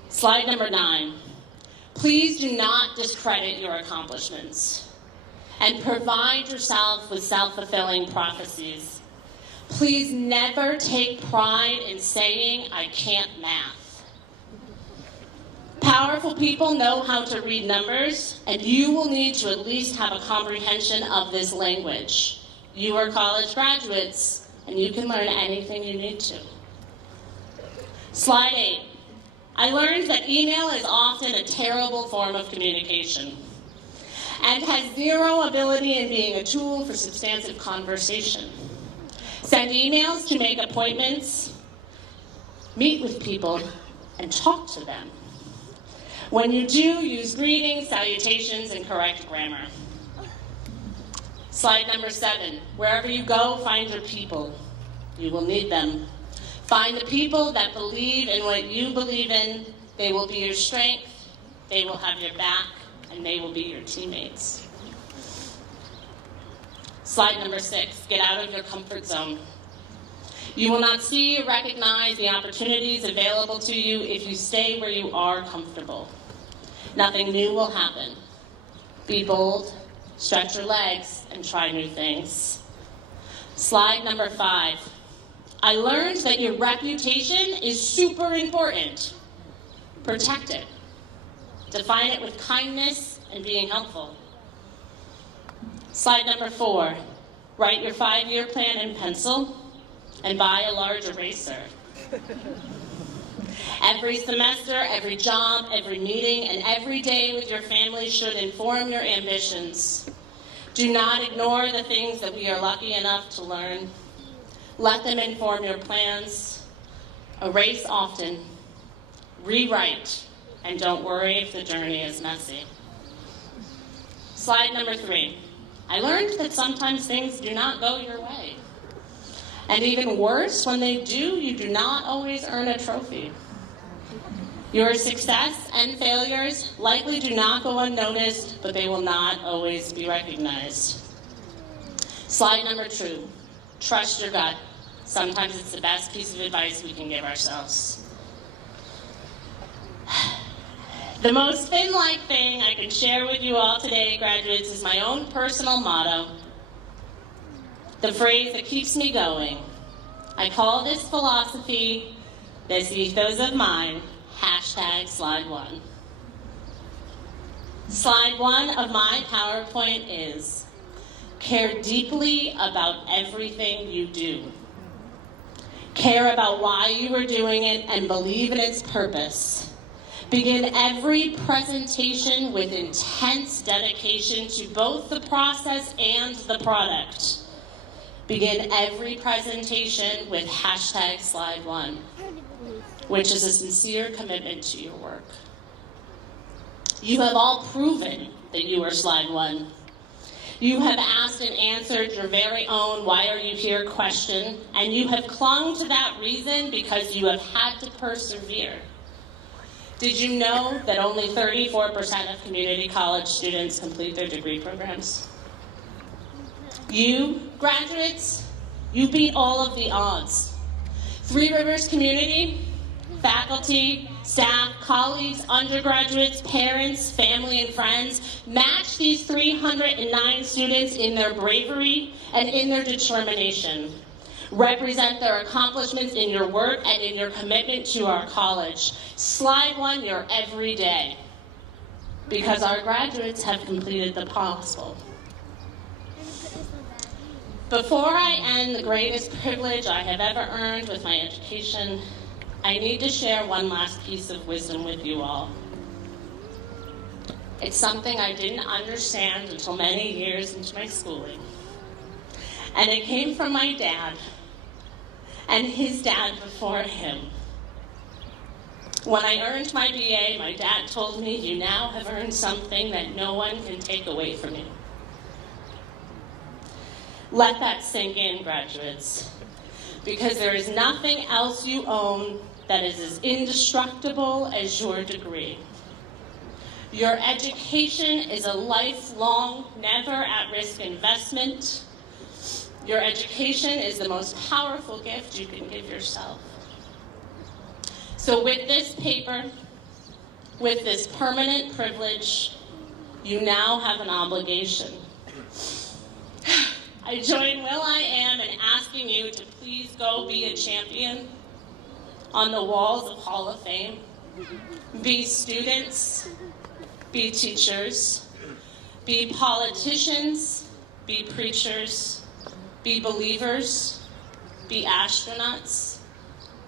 Slide number 9. Please do not discredit your accomplishments and provide yourself with self-fulfilling prophecies. Please never take pride in saying, I can't math. Powerful people know how to read numbers, and you will need to at least have a comprehension of this language. You are college graduates, and you can learn anything you need to. Slide 8. I learned that email is often a terrible form of communication and has zero ability in being a tool for substantive conversation. Send emails to make appointments, meet with people, and talk to them. When you do, use greetings, salutations, and correct grammar. Slide number 7. Wherever you go, find your people. You will need them. Find the people that believe in what you believe in. They will be your strength, they will have your back, and they will be your teammates. Slide number 6. Get out of your comfort zone. You will not see or recognize the opportunities available to you if you stay where you are comfortable. Nothing new will happen. Be bold, stretch your legs, and try new things. Slide number 5. I learned that your reputation is super important. Protect it. Define it with kindness and being helpful. Slide number 4. Write your 5-year plan in pencil and buy a large eraser. Every semester, every job, every meeting, and every day with your family should inform your ambitions. Do not ignore the things that we are lucky enough to learn. Let them inform your plans. Erase often. Rewrite. And don't worry if the journey is messy. Slide number 3. I learned that sometimes things do not go your way. And even worse, when they do, you do not always earn a trophy. Your success and failures likely do not go unnoticed, but they will not always be recognized. Slide number 2. Trust your gut. Sometimes it's the best piece of advice we can give ourselves. The most Finn-like thing I can share with you all today, graduates, is my own personal motto. The phrase that keeps me going. I call this philosophy, this ethos of mine, #slide 1. Slide 1 of my PowerPoint is, care deeply about everything you do. Care about why you are doing it and believe in its purpose. Begin every presentation with intense dedication to both the process and the product. Begin every presentation with #slide 1, which is a sincere commitment to your work. You have all proven that you are slide 1. You have asked and answered your very own "why are you here" question, and you have clung to that reason because you have had to persevere. Did you know that only 34% of community college students complete their degree programs? You, graduates, you beat all of the odds. Three Rivers community, faculty, staff, colleagues, undergraduates, parents, family, and friends match these 309 students in their bravery and in their determination. Represent their accomplishments in your work and in your commitment to our college. Slide one your every day, because our graduates have completed the possible. Before I end the greatest privilege I have ever earned with my education, I need to share one last piece of wisdom with you all. It's something I didn't understand until many years into my schooling. And it came from my dad and his dad before him. When I earned my BA, my dad told me, "You now have earned something that no one can take away from you." Let that sink in, graduates, because there is nothing else you own that is as indestructible as your degree. Your education is a lifelong, never-at-risk investment. Your education is the most powerful gift you can give yourself. So with this paper, with this permanent privilege, you now have an obligation. I join Will I Am in asking you to please go be a champion on the walls of Hall of Fame. Be students, be teachers, be politicians, be preachers, be believers, be astronauts,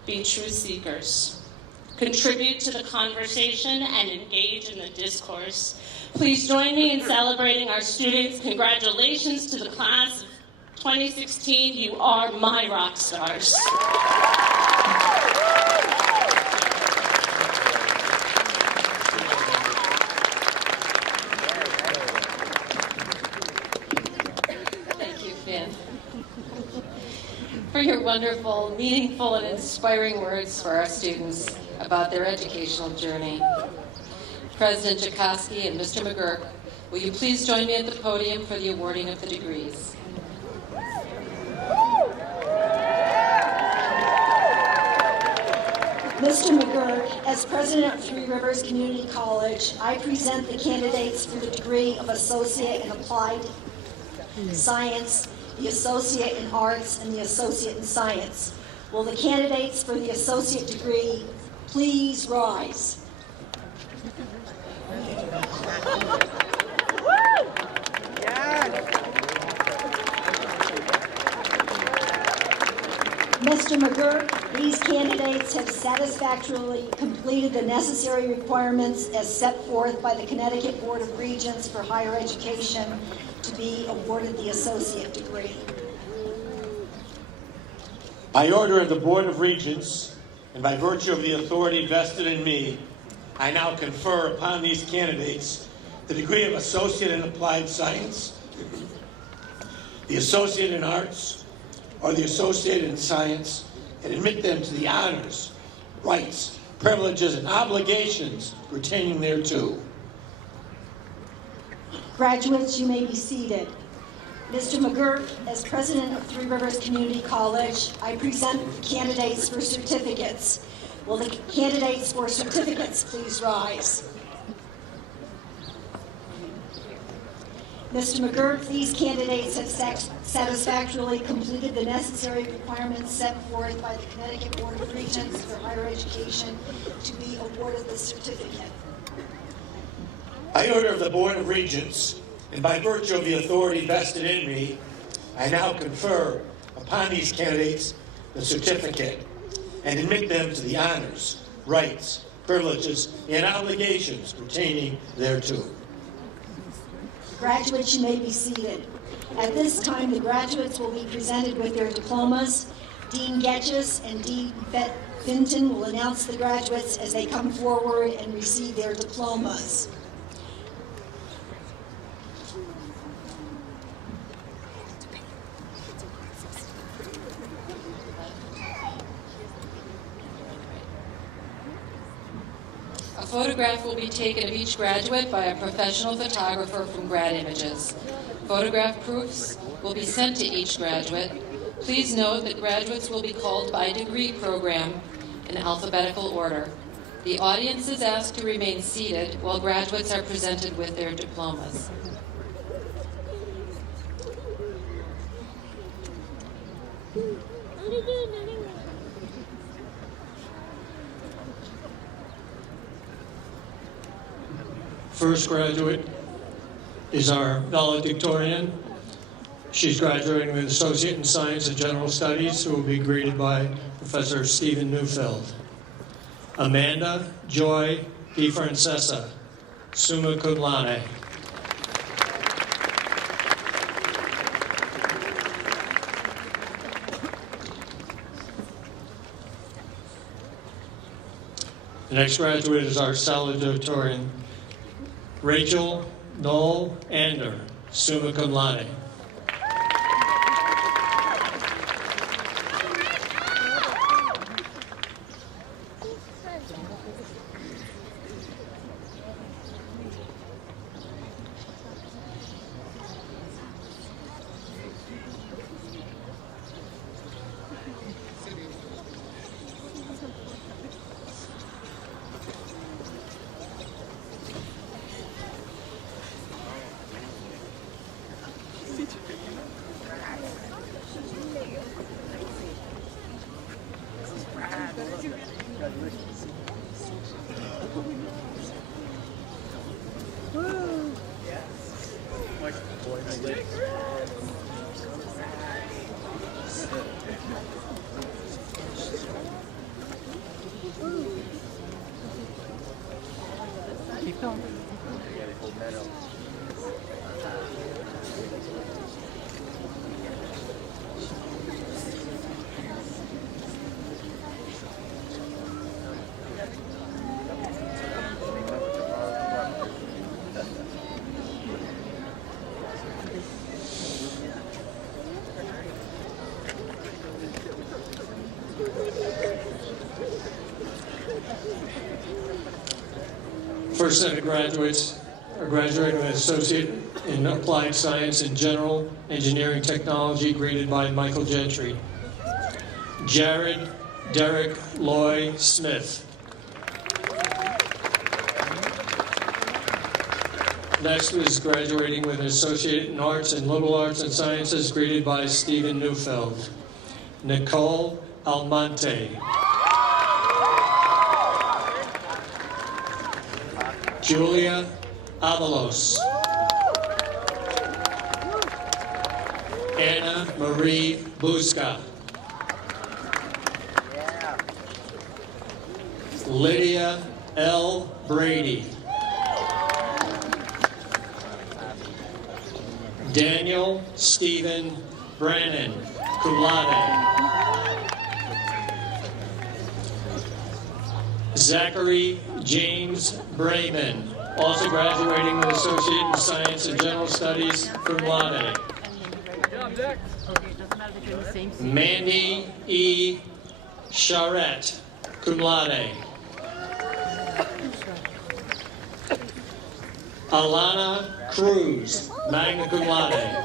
be truth seekers. Contribute to the conversation and engage in the discourse. Please join me in celebrating our students. Congratulations to the class of 2016. You are my rock stars. Thank you, Finn, for your wonderful, meaningful, and inspiring words for our students about their educational journey. President Joukowsky and Mr. McGurk, will you please join me at the podium for the awarding of the degrees? Mr. McGurk, as president of Three Rivers Community College, I present the candidates for the degree of Associate in Applied Science, the Associate in Arts, and the Associate in Science. Will the candidates for the Associate degree please rise? Mr. McGurk, these candidates have satisfactorily completed the necessary requirements as set forth by the Connecticut Board of Regents for Higher Education to be awarded the associate degree. By order of the Board of Regents, and by virtue of the authority vested in me, I now confer upon these candidates the degree of Associate in Applied Science, the Associate in Arts, or the Associate in Science, and admit them to the honors, rights, privileges, and obligations pertaining thereto. Graduates, you may be seated. Mr. McGurk, as president of Three Rivers Community College, I present the candidates for certificates. Will the candidates for certificates please rise? Mr. McGurk, these candidates have satisfactorily completed the necessary requirements set forth by the Connecticut Board of Regents for Higher Education to be awarded the certificate. By order of the Board of Regents, and by virtue of the authority vested in me, I now confer upon these candidates the certificate and admit them to the honors, rights, privileges, and obligations pertaining thereto. Graduates, you may be seated. At this time, the graduates will be presented with their diplomas. Dean Getches and Dean Vinton will announce the graduates as they come forward and receive their diplomas. A photograph will be taken of each graduate by a professional photographer from Grad Images. Photograph proofs will be sent to each graduate. Please note that graduates will be called by degree program in alphabetical order. The audience is asked to remain seated while graduates are presented with their diplomas. First graduate is our valedictorian. She's graduating with Associate in Science and General Studies, who will be greeted by Professor Stephen Neufeld. Amanda Joy DiFrancesa, summa cum laude. The next graduate is our salutatorian, Rachel Noel Ander, summa cum laude. First set of graduates are graduating with Associate in Applied Science and General Engineering Technology, greeted by Michael Gentry. Jared Derek Loy Smith. Next is graduating with an Associate in Arts and Liberal Arts and Sciences, greeted by Stephen Neufeld. Nicole Almonte. Julia Avalos. Anna Marie Busca. Lydia L. Brady. Daniel Stephen Brannon, cum laude. Zachary James Brayman, also graduating with Associate in Science and General Studies, cum laude. Mandy E. Charette, cum laude. Alana Cruz, magna cum laude.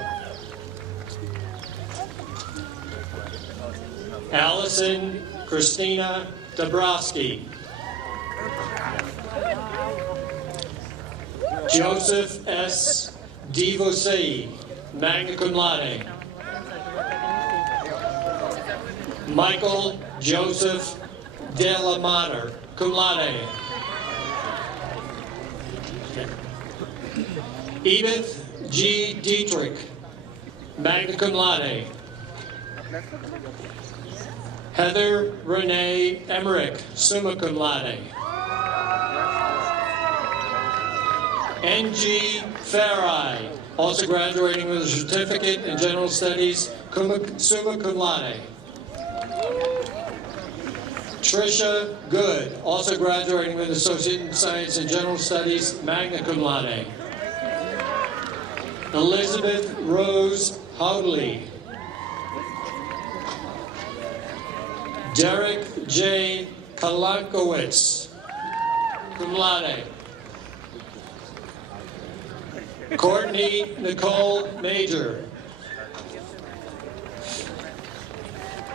Allison Christina Dabrowski. Joseph S. Divosei, magna cum laude. Michael Joseph De La Mater, cum laude. Edith G. Dietrich, magna cum laude. Heather Renee Emmerich, summa cum laude. N.G. Farrai, also graduating with a certificate in General Studies, summa cum laude. Tricia Good, also graduating with Associate in Science and General Studies, magna cum laude. Elizabeth Rose Howley. Derek J. Kalankowitz, cum laude. Courtney Nicole Major.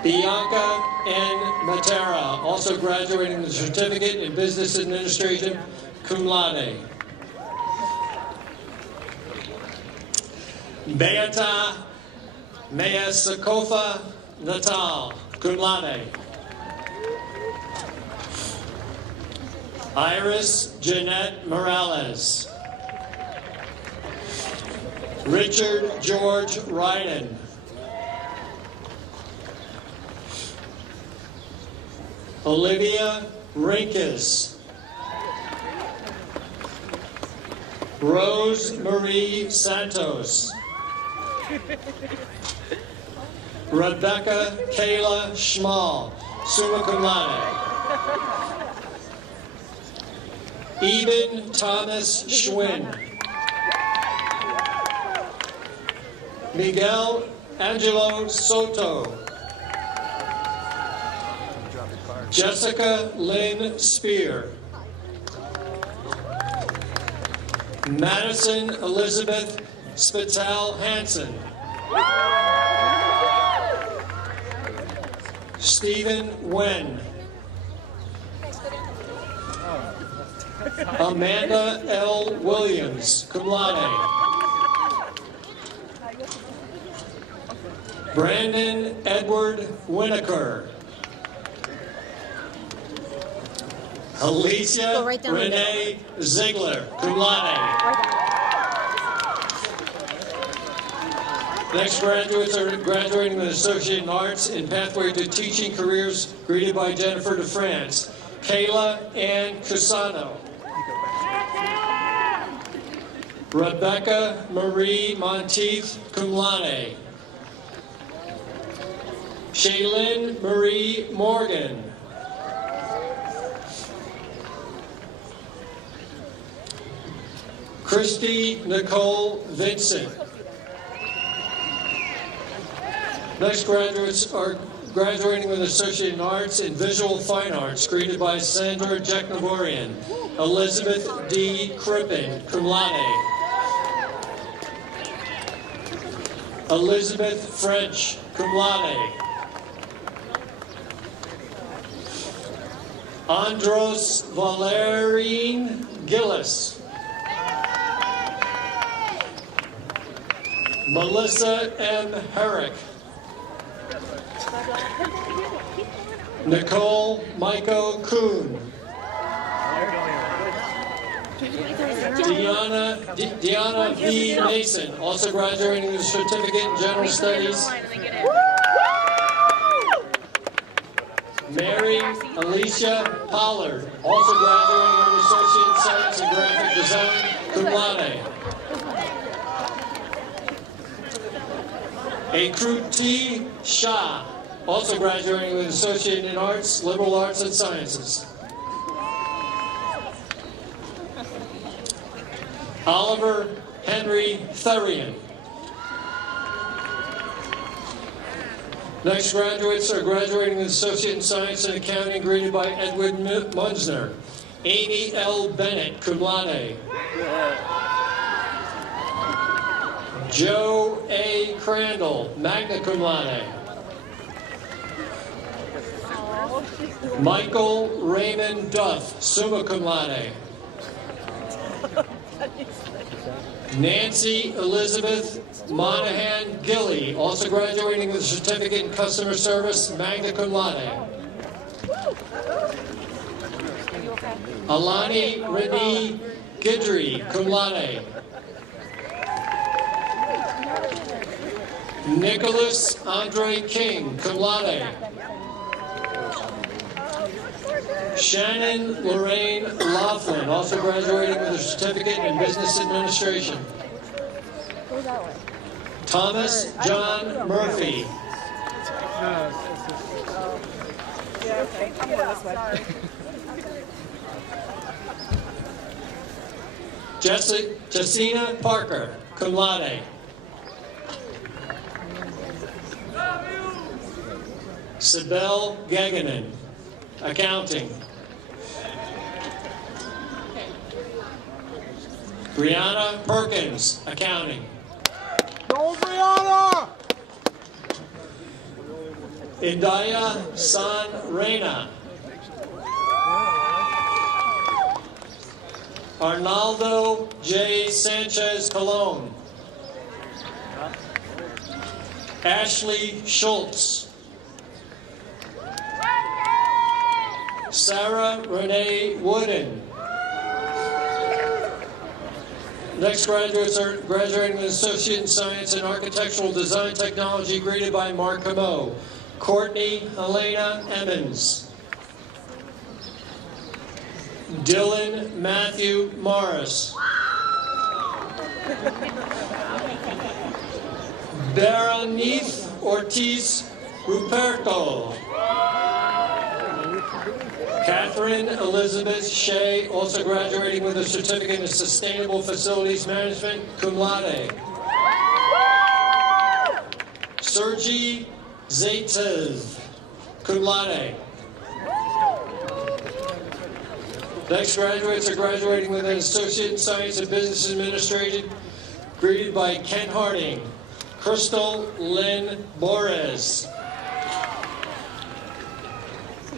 Bianca N. Matera, also graduating with a certificate in Business Administration, cum laude. Beata Measakofa Natal, cum laude. Iris Jeanette Morales. Richard George Ryden. Olivia Rinkus. Rose Marie Santos. Rebecca Kayla Schmall, summa cum laude. Eben Thomas Schwinn. Miguel Angelo Soto. Jessica Lynn Spear. Madison Elizabeth Spital Hansen. Stephen Wen. Amanda L. Williams, cum laude. Brandon Edward Winokur. Alicia Renee Ziegler, cum laude. Next graduates are graduating with Associate in Arts in Pathway to Teaching Careers, greeted by Jennifer DeFrance. Kayla Ann Cusano. Rebecca Marie Monteith, cum laude. Shaylin Marie Morgan. Christy Nicole Vincent. Next graduates are graduating with Associate in Arts in Visual Fine Arts, greeted by Sandra Jeknavorian. Elizabeth D. Crippen, cum laude. Elizabeth French, cum laude. Andros Valerine Gillis. Melissa M. Herrick. Nicole Maiko Kuhn. Deanna V. Mason, also graduating with a certificate in General Studies. Mary Alicia Pollard, also graduating with Associate in Science and Graphic Design, cum laude. Akruti Shah, also graduating with Associate in Arts, Liberal Arts and Sciences. Oliver Henry Thurian. Next graduates are graduating with Associate in Science and Accounting, greeted by Edward Munzner. Amy L. Bennett, cum laude. Joe A. Crandall, magna cum laude. Michael Raymond Duff, summa cum laude. Nancy Elizabeth Monahan Gilly, also graduating with a certificate in customer service, magna cum laude. Alani Renee Guidry, cum laude. Nicholas Andre King, cum laude. Shannon Lorraine Laughlin, also graduating with a certificate in Business Administration. Thomas John Murphy. Jessina Parker, cum laude. Sibel Gaganin, accounting. Brianna Perkins, accounting. Go, Brianna! Indaya San Reina. Arnaldo J. Sanchez Colon. Ashley Schultz. Sarah Renee Wooden. Next graduates are graduating with Associate in Science and Architectural Design Technology, greeted by Mark Camo. Courtney Helena Emmons. Dylan Matthew Morris. Berenice Ortiz Ruperto. Catherine Elizabeth Shea, also graduating with a certificate in Sustainable Facilities Management, cum laude. Sergi Zaytev, cum laude. Next graduates are graduating with an Associate in Science and Business Administration, greeted by Ken Harding. Crystal Lynn Borres.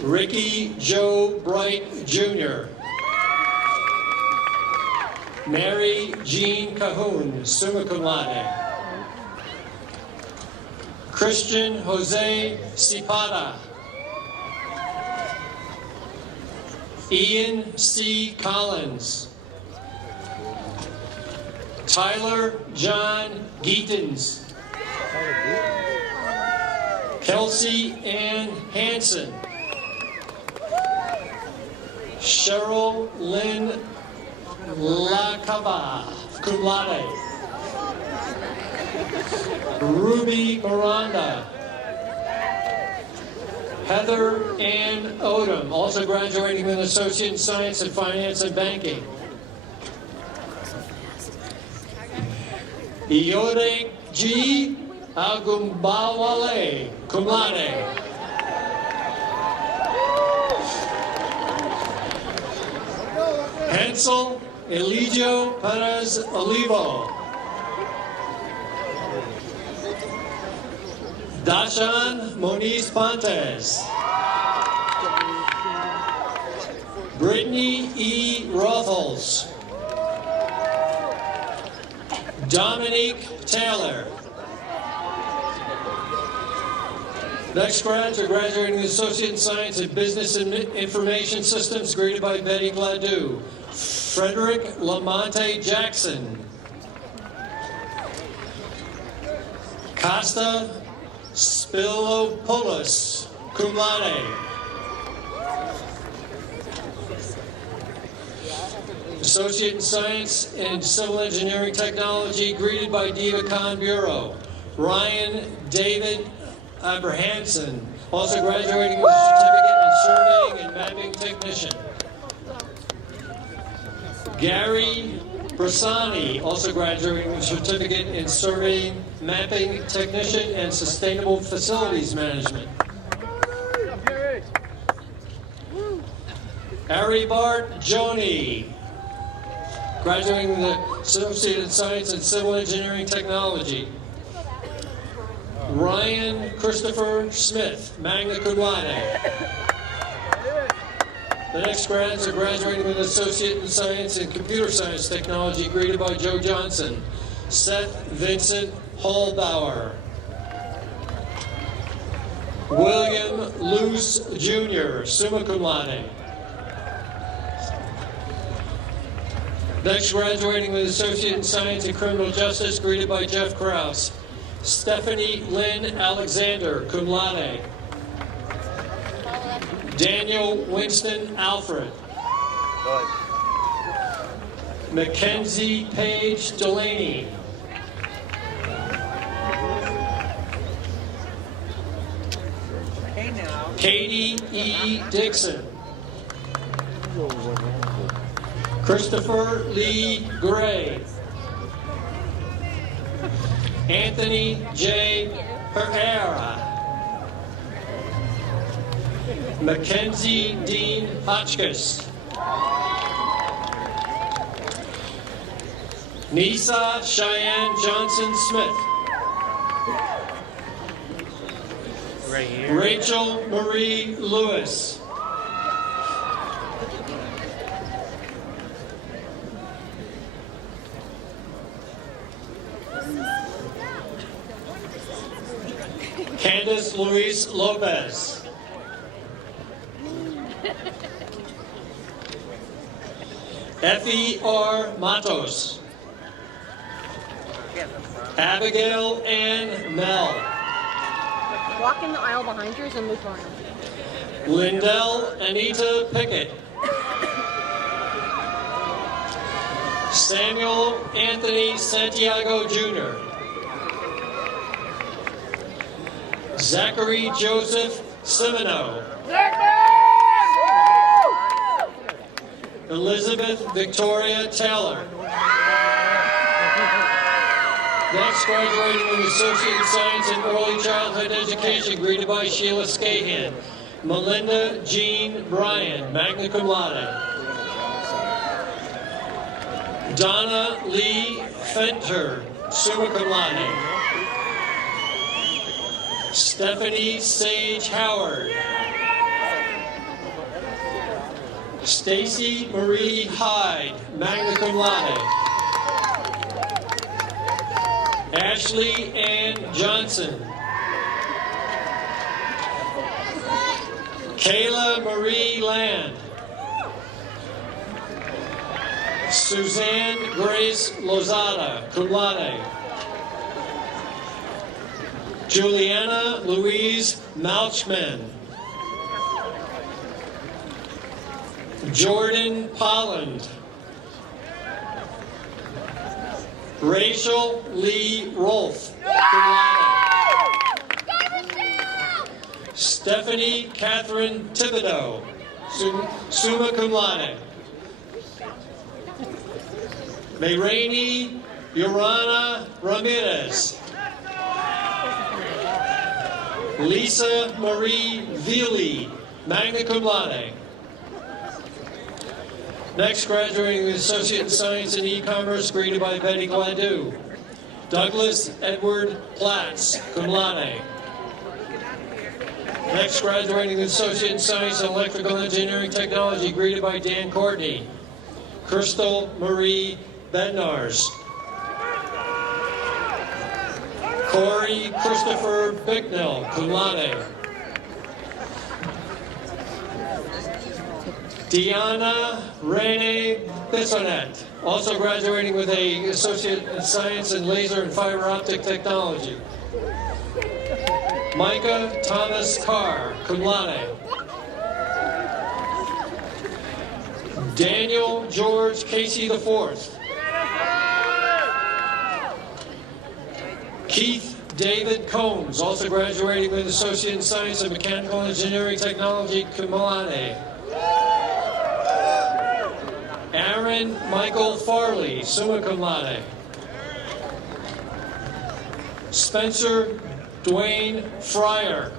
Ricky Joe Bright Jr. Mary Jean Cahoon, summa cum laude. Christian Jose Cipada. Ian C. Collins. Tyler John Geetens. Kelsey Ann Hansen. Cheryl Lynn Lacava, cum laude. Ruby Miranda. Heather Ann Odom, also graduating with an Associate in Science and Finance and Banking. Iode G. Agumbawale, cum laude. Hansel Eligio Perez Olivo. Dashan Moniz Pontes. Brittany E. Rothels. Dominique Taylor. Next grads are graduating with Associate in Science and Business and Information Systems, greeted by Betty Gladue. Frederick Lamonte Jackson. Costa Spilopoulos, cum laude. Associate in Science and Civil Engineering Technology, greeted by Diva Khan Bureau. Ryan David Abrahamson, also graduating with a certificate in Surveying and Mapping Technician. Gary Brasani, also graduating with a certificate in Surveying, Mapping Technician, and Sustainable Facilities Management. Ari Bart Joni, graduating with an Associate in Science and Civil Engineering Technology. Ryan Christopher Smith, magna cum laude. The next grads are graduating with an Associate in Science and Computer Science Technology, greeted by Joe Johnson. Seth Vincent Hallbauer. William Luce Jr., summa cum laude. Next graduating with Associate in Science and Criminal Justice, greeted by Jeff Krause. Stephanie Lynn Alexander, cum laude. Daniel Winston Alfred. Mackenzie Page Delaney. Katie E. Dixon. Christopher Lee Gray. Anthony J. Herrera. Mackenzie Dean Hotchkiss. Nisa Cheyenne Johnson-Smith. Right here. Rachel Marie Lewis. Candace Luis Lopez. Effie R. Matos. Abigail Ann Mel. Walk in the aisle behind yours and loop around. Lindell Anita Pickett. Samuel Anthony Santiago Jr. Zachary Joseph Simino. Elizabeth Victoria Taylor. Next, graduating with Associate in Science in Early Childhood Education, greeted by Sheila Scahan. Melinda Jean Bryan, magna cum laude. Donna Lee Fenter, summa cum laude. Stephanie Sage Howard. Stacy Marie Hyde, magna cum laude. Ashley Ann Johnson. Kayla Marie Land. Suzanne Grace Lozada, cum laude. Juliana Louise Mouchman. Jordan Polland. Rachel Lee Rolfe, cum laude. Stephanie Catherine Thibodeau, summa cum laude. Mayrani Urana Ramirez. Lisa Marie Vili, magna cum laude. Next, graduating with Associate in Science and E-Commerce, greeted by Betty Gladue. Douglas Edward Platts, cum laude. Next, graduating with Associate in Science and Electrical Engineering Technology, greeted by Dan Courtney. Crystal Marie Bednars. Corey Christopher Bicknell, cum laude. Deanna Renee Bissonette, also graduating with an Associate in Science in Laser and Fiber Optic Technology. Micah Thomas Carr, cum laude. Daniel George Casey IV. Keith David Combs, also graduating with Associate in Science and Mechanical Engineering Technology, cum laude. Aaron Michael Farley, summa cum laude. Spencer Dwayne Fryer.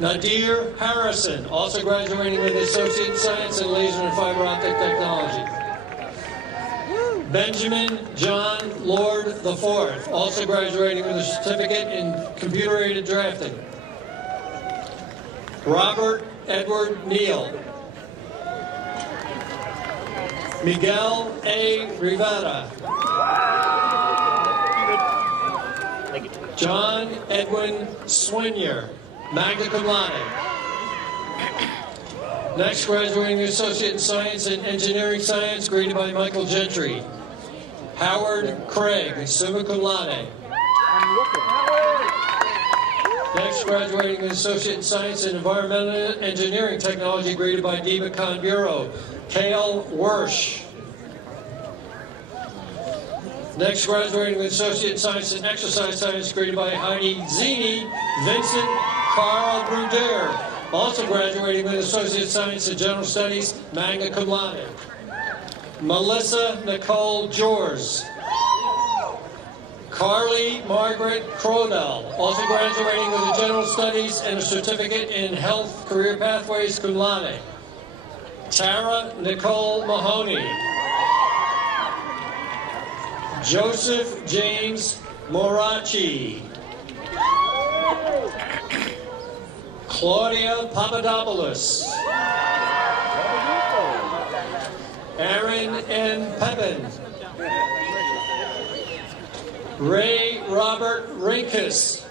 Nadir Harrison, also graduating with Associate in Science in Laser and Fiber Optic Technology. Benjamin John Lord IV, also graduating with a certificate in computer-aided drafting. Robert Edward Neal. Miguel A. Rivera. John Edwin Swinier, magna cum laude. Next, graduating Associate in Science and Engineering Science, greeted by Michael Gentry. Howard Craig, summa cum laude. Next, graduating Associate in Science and Environmental Engineering Technology, greeted by Diva Conburo. Kale Wersch. Next, graduating with Associate in Science and Exercise Science, greeted by Heidi Zini, Vincent Carl Bruder. Also graduating with Associate Science in General Studies, magna cum laude. Melissa Nicole Jors. Carly Margaret Crodell, also graduating with a General Studies and a Certificate in Health Career Pathways, cum laude. Tara Nicole Mahoney. Joseph James Morachi. Claudia Papadopoulos. Aaron N. Pepin. Ray Robert Rinkus.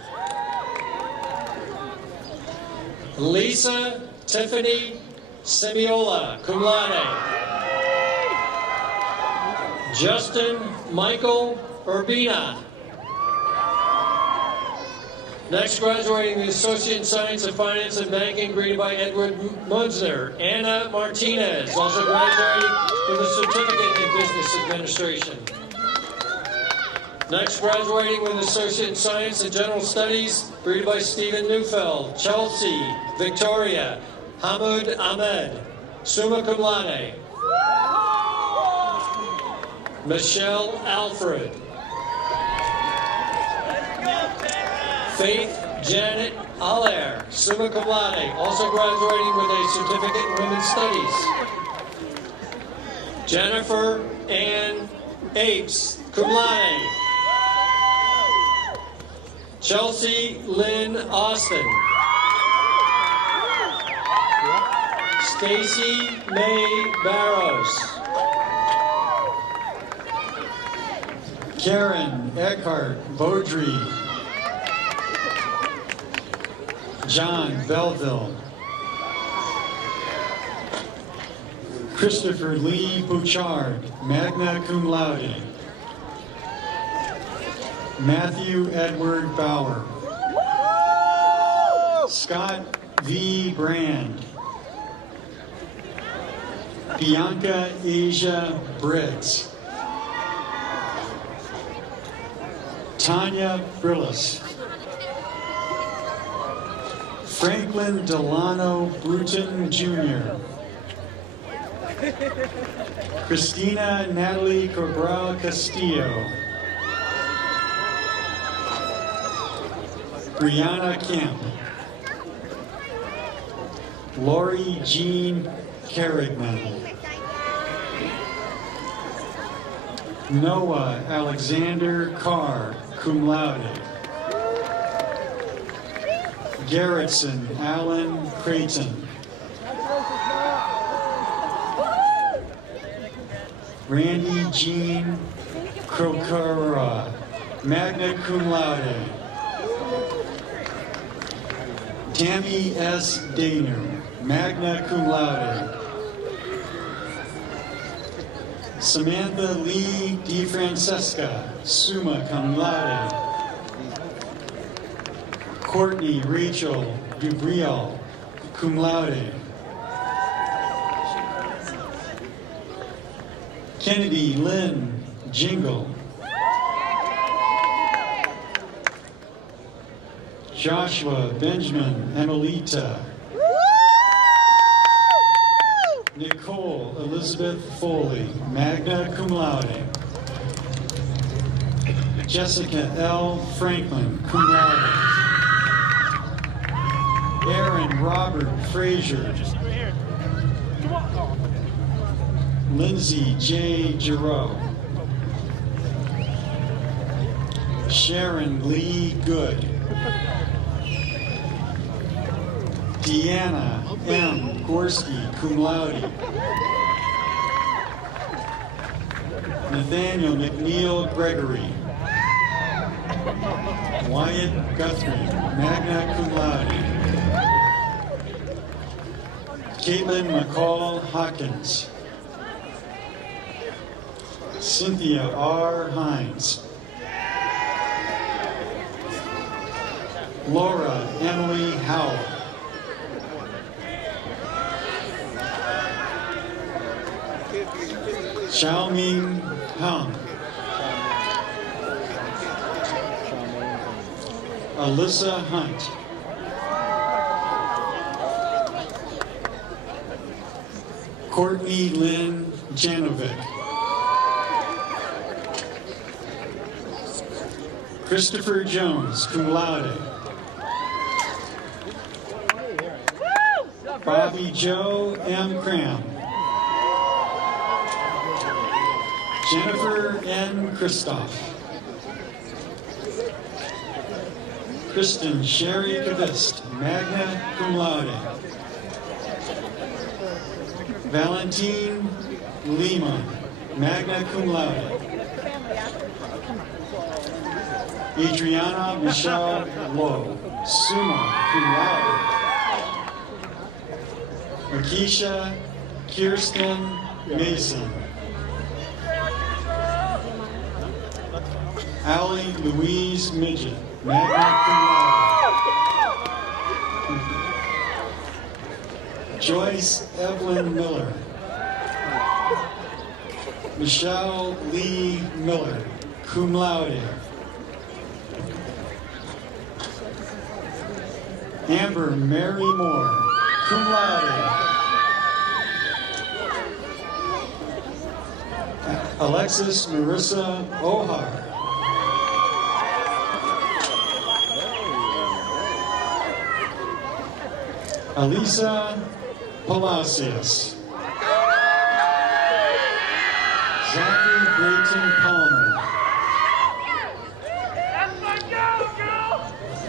Lisa Tiffany Semiola, cum laude. Justin Michael Urbina. Next, graduating the Associate in Science of Finance and Banking, greeted by Edward Munzner. Anna Martinez, also graduating with a Certificate in Business Administration. Next, graduating with an Associate in Science and General Studies, greeted by Stephen Neufeld, Chelsea, Victoria, Hamoud Ahmed, summa cum laude. Michelle Alfred. Faith Janet Allaire, summa cum laude, also graduating with a Certificate in Women's Studies. Jennifer Ann Apes, cum laude. Chelsea Lynn Austin. Stacy May Barrows. Karen Eckhart Beaudry. John Belleville. Christopher Lee Bouchard, magna cum laude. Matthew Edward Bauer. Scott V. Brand. Bianca Asia Briggs. Tanya Brillis. Franklin Delano Bruton Jr. Christina Natalie Cabral Castillo. Brianna Camp. Lori Jean Carrickman. Noah Alexander Carr, cum laude. Garrettson Alan Creighton. Randy Jean Crocura, magna cum laude. Tammy S. Daner, magna cum laude. Samantha Lee DeFrancesca, summa cum laude. Courtney Rachel Dubriel, cum laude. Kennedy Lynn Jingle. Joshua Benjamin Emelita. Nicole Elizabeth Foley, magna cum laude. Jessica L. Franklin, cum laude. Aaron Robert Frazier. Lindsay J. Giroux. Sharon Lee Good. Deanna M. Gorski, cum laude. Nathaniel McNeil Gregory. Wyatt Guthrie, magna cum laude. Caitlin McCall Hawkins. Cynthia R. Hines. Laura Emily Howell. Xiaoming Hung. Alyssa Hunt. Courtney Lynn Janovic. Christopher Jones, cum laude. Bobby Joe M. Cram. Jennifer N. Christoph. Kristen Sherry Kavist, magna cum laude. Valentine Lima, magna cum laude. Adriana Michelle Lowe, summa cum laude. Makisha Kirsten Mason. Allie Louise Midget, magna cum laude. Joyce Evelyn Miller. Michelle Lee Miller, cum laude. Amber Mary Moore, cum laude. Alexis Marissa Ohar. Alisa Palacios. Zachary Brayton Palmer.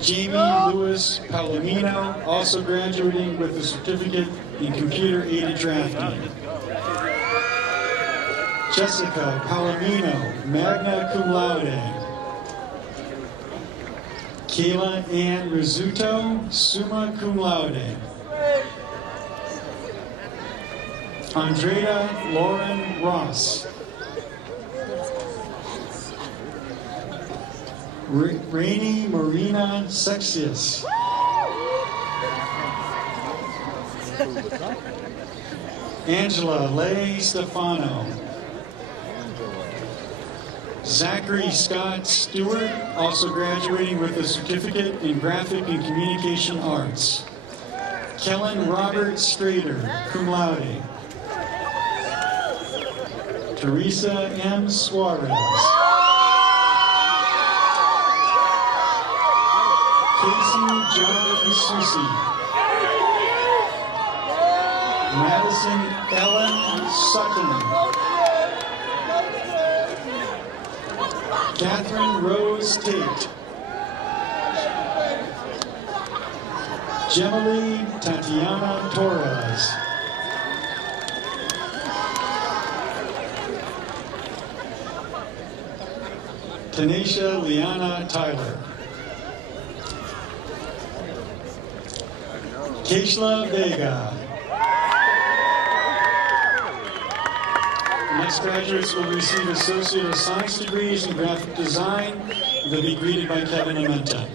Jamie Lewis Palomino, also graduating with a certificate in computer-aided drafting. Jessica Palomino, magna cum laude. Kayla Ann Rizzuto, summa cum laude. Andrea Lauren Ross. Rainey Marina Sexius. Angela Leigh Stefano. Zachary Scott Stewart, also graduating with a certificate in graphic and communication arts. Kellen Robert Strader, cum laude. Teresa M. Suarez. Casey John Susi. Madison Ellen Sutton. Catherine Rose Tate. Gemily Tatiana Torres. Tanisha Liana Tyler. Keishla Vega. Next graduates will receive Associate of Science degrees in Graphic Design. They'll be greeted by Kevin Amenta.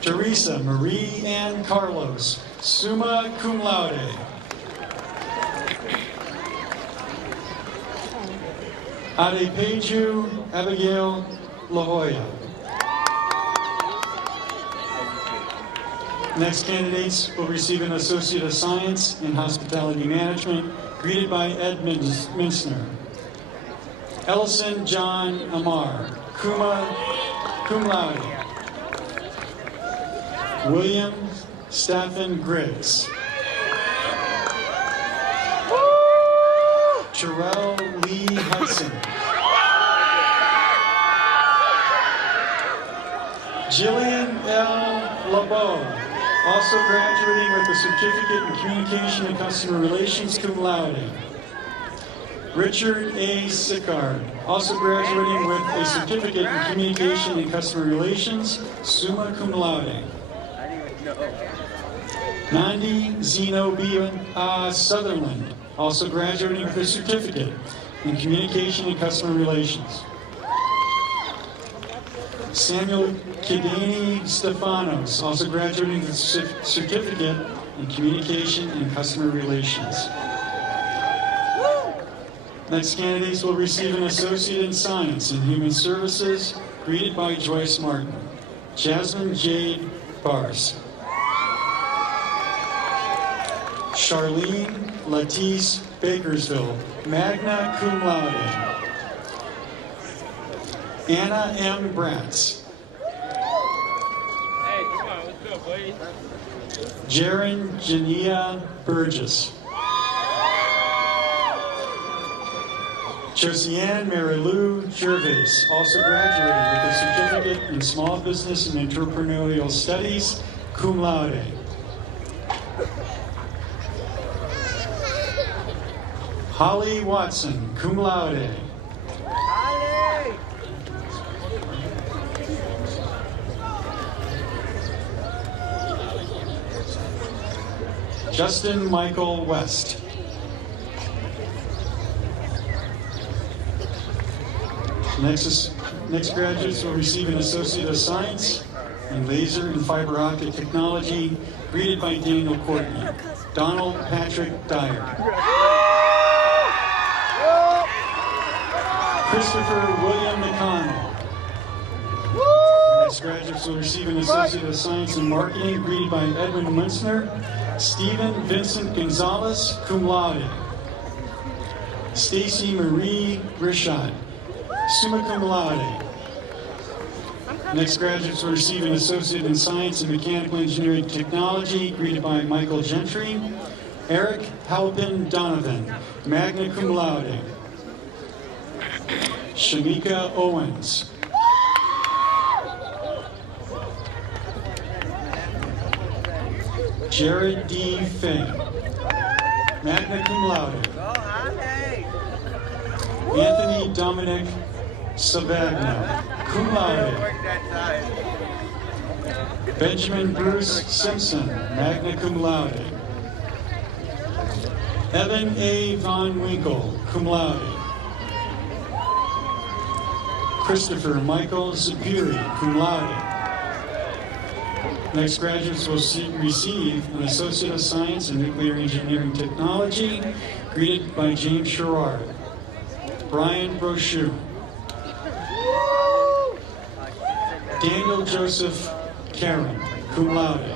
Teresa Marie Ann Carlos, summa cum laude. Adepeju Abigail La Jolla. Next candidates will receive an Associate of Science in Hospitality Management, greeted by Ed Mintzner. Ellison John Amar, cum laude. William Staffen Griggs. Terrell Lee Hudson. Jillian L. LeBeau, also graduating with a certificate in Communication and Customer Relations, cum laude. Richard A. Sickard, also graduating with a certificate in Communication and Customer Relations, summa cum laude. Nandi Zeno B. Sutherland, also graduating with a certificate in Communication and Customer Relations. Samuel Kidani Stefanos, also graduating with a certificate in Communication and Customer Relations. Next candidates will receive an Associate in Science in Human Services, greeted by Joyce Martin. Jasmine Jade Bars. Charlene Latisse Bakersville, magna cum laude. Anna M. Bratz. Hey, come on, let's go, boys. Jaron Jania Burgess. Josiane Marilou Gervais, also graduating with a certificate in Small Business and Entrepreneurial Studies, cum laude. Holly Watson, cum laude. Justin Michael West. Next graduates will receive an Associate of Science in Laser and Fiber Optic Technology, greeted by Daniel Courtney. Donald Patrick Dyer. Christopher William McConnell. Next graduates will receive an Associate of Science in Marketing, greeted by Edwin Munzner. Stephen Vincent Gonzalez, cum laude. Stacy Marie Rishad, summa cum laude. Next graduates will receive an Associate in Science and Mechanical Engineering Technology, greeted by Michael Gentry. Eric Halpin Donovan, magna cum laude. Shamika Owens. Jared D. Fay, magna cum laude. Anthony Dominic Savagna, cum laude. Benjamin Bruce Simpson, magna cum laude. Evan A. Von Winkle, cum laude. Christopher Michael Zapiri, cum laude. Next graduates will receive an Associate of Science in Nuclear Engineering Technology, greeted by James Sherrard. Brian Brochu. Daniel Joseph Karen, cum laude.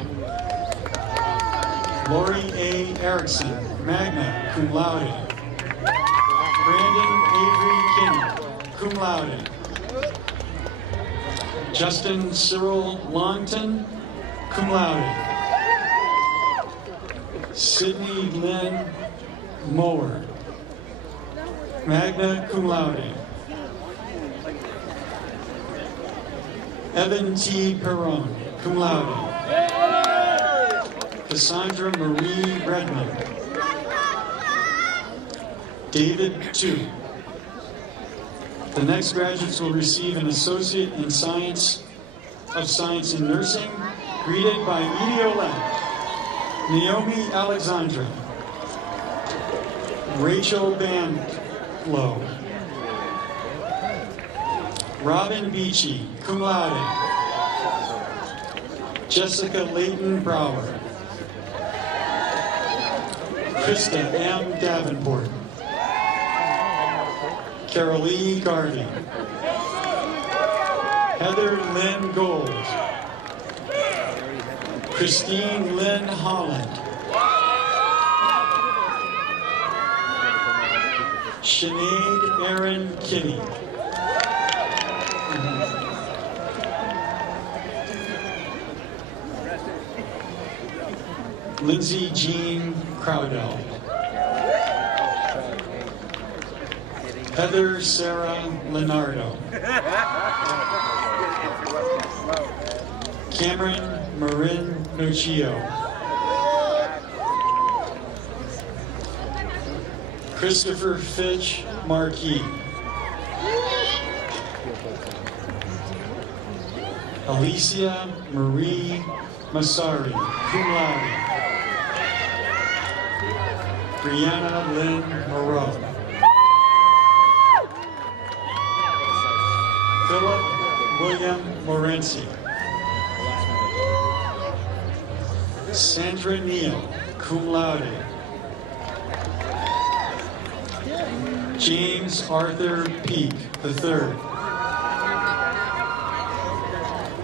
Lori A. Erickson, magna cum laude. Brandon Avery Kinney, cum laude. Justin Cyril Longton, cum laude. Sydney Lynn Mower, magna cum laude. Evan T. Perron, cum laude. Cassandra Marie Redmond. David Tu. The next graduates will receive an Associate in Science of Science in Nursing, greeted by Edie Olen, Naomi Alexandra, Rachel Banlow, Robin Beachy, cum laude, Jessica Layton Brower, Krista M. Davenport, Carolee Garvey, Heather Lynn Gold, Christine Lynn Holland, Sinead Aaron Kinney, Lindsay Jean Crowdell, Heather Sarah Leonardo, Cameron Marin Nocio, Christopher Fitch Marquis, Alicia Marie Masari, cum laude, Brianna Lynn Moreau, Philip William Morenci, Sandra Neal, cum laude, James Arthur Peake III,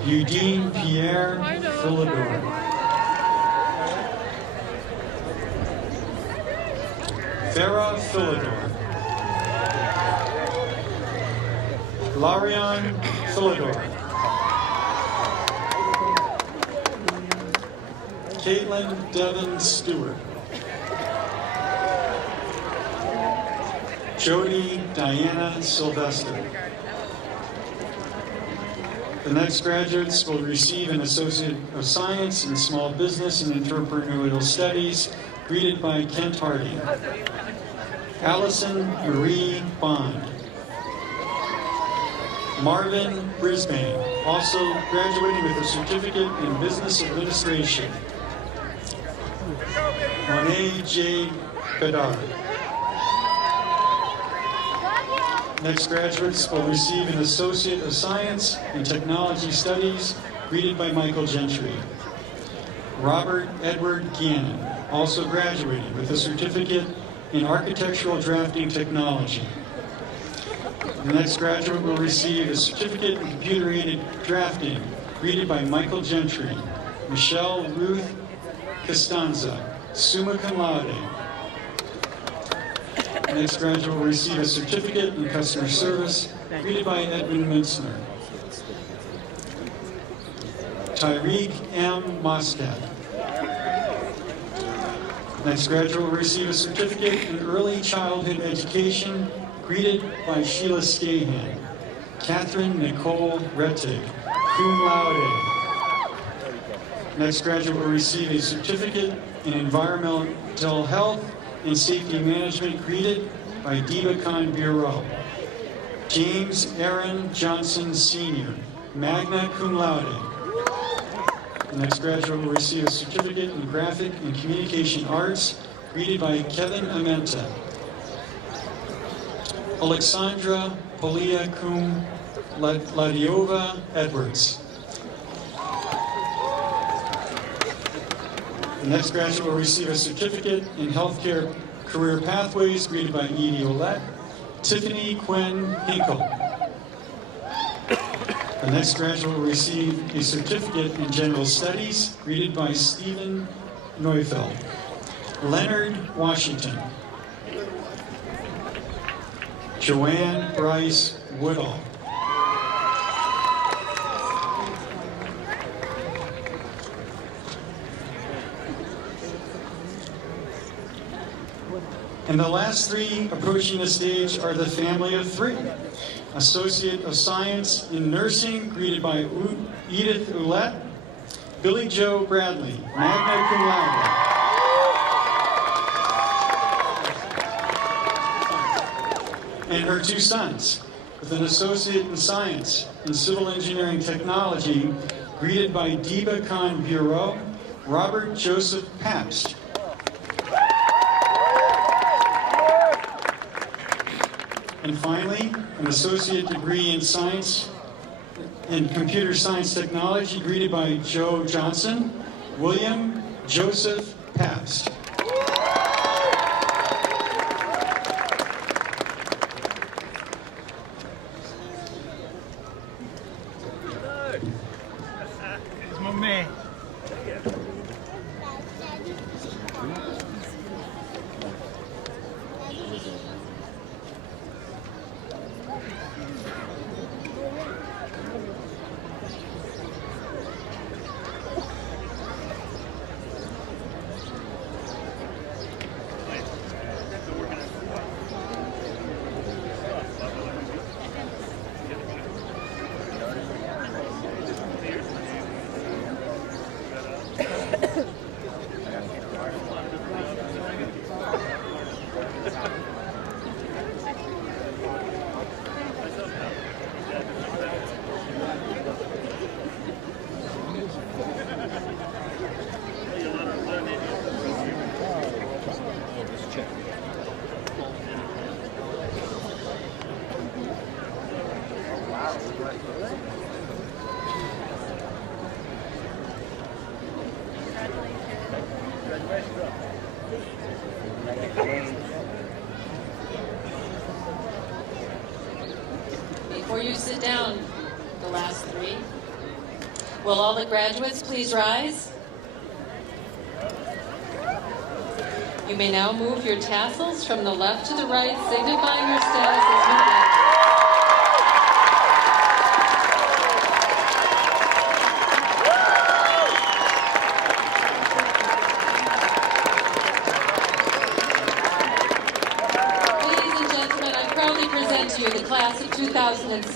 Eugene Pierre Philidor, Farah Philidor, Larion Philidor, Caitlin Devon Stewart, Jody Diana Sylvester. The next graduates will receive an Associate of Science in Small Business and Entrepreneurial Studies, greeted by Kent Harding. Allison Marie Bond. Marvin Brisbane, also graduating with a certificate in Business Administration. Monet J. Bedard. Next graduates will receive an Associate of Science in Technology Studies, greeted by Michael Gentry. Robert Edward Gannon, also graduating with a certificate in Architectural Drafting Technology. The next graduate will receive a certificate in Computer-Aided Drafting, greeted by Michael Gentry. Michelle Ruth Costanza, summa cum laude. The next graduate will receive a certificate in Customer Service, greeted by Edwin Mintzner. Tyreek M. Moscat. Next graduate will receive a certificate in Early Childhood Education, greeted by Sheila Skahan. Catherine Nicole Rettig, cum laude. Next graduate will receive a certificate in Environmental Health and Safety Management, greeted by Diva Khan Bureau. James Aaron Johnson Sr., magna cum laude. The next graduate will receive a certificate in Graphic and Communication Arts, greeted by Kevin Amenta. Alexandra Polia cum Ladiova Edwards. The next graduate will receive a certificate in Healthcare Career Pathways, greeted by Edie Olette. Tiffany Quinn Hinkle. The next graduate will receive a certificate in General Studies, greeted by Stephen Neufeld. Leonard Washington. Joanne Bryce Woodall. And the last three approaching the stage are the family of three. Associate of Science in Nursing, greeted by Edith Ouellette. Billy Joe Bradley, magna cum laude. And her two sons, with an Associate in Science in Civil Engineering Technology, greeted by Diva Khan Bureau, Robert Joseph Pabst. And finally, an associate degree in science in computer science technology, greeted by Joe Johnson, William Joseph Pabst. It's my man. Before you sit down, the last three, will all the graduates please rise? You may now move your tassels from the left to the right, signifying your status as movement. Ladies and gentlemen,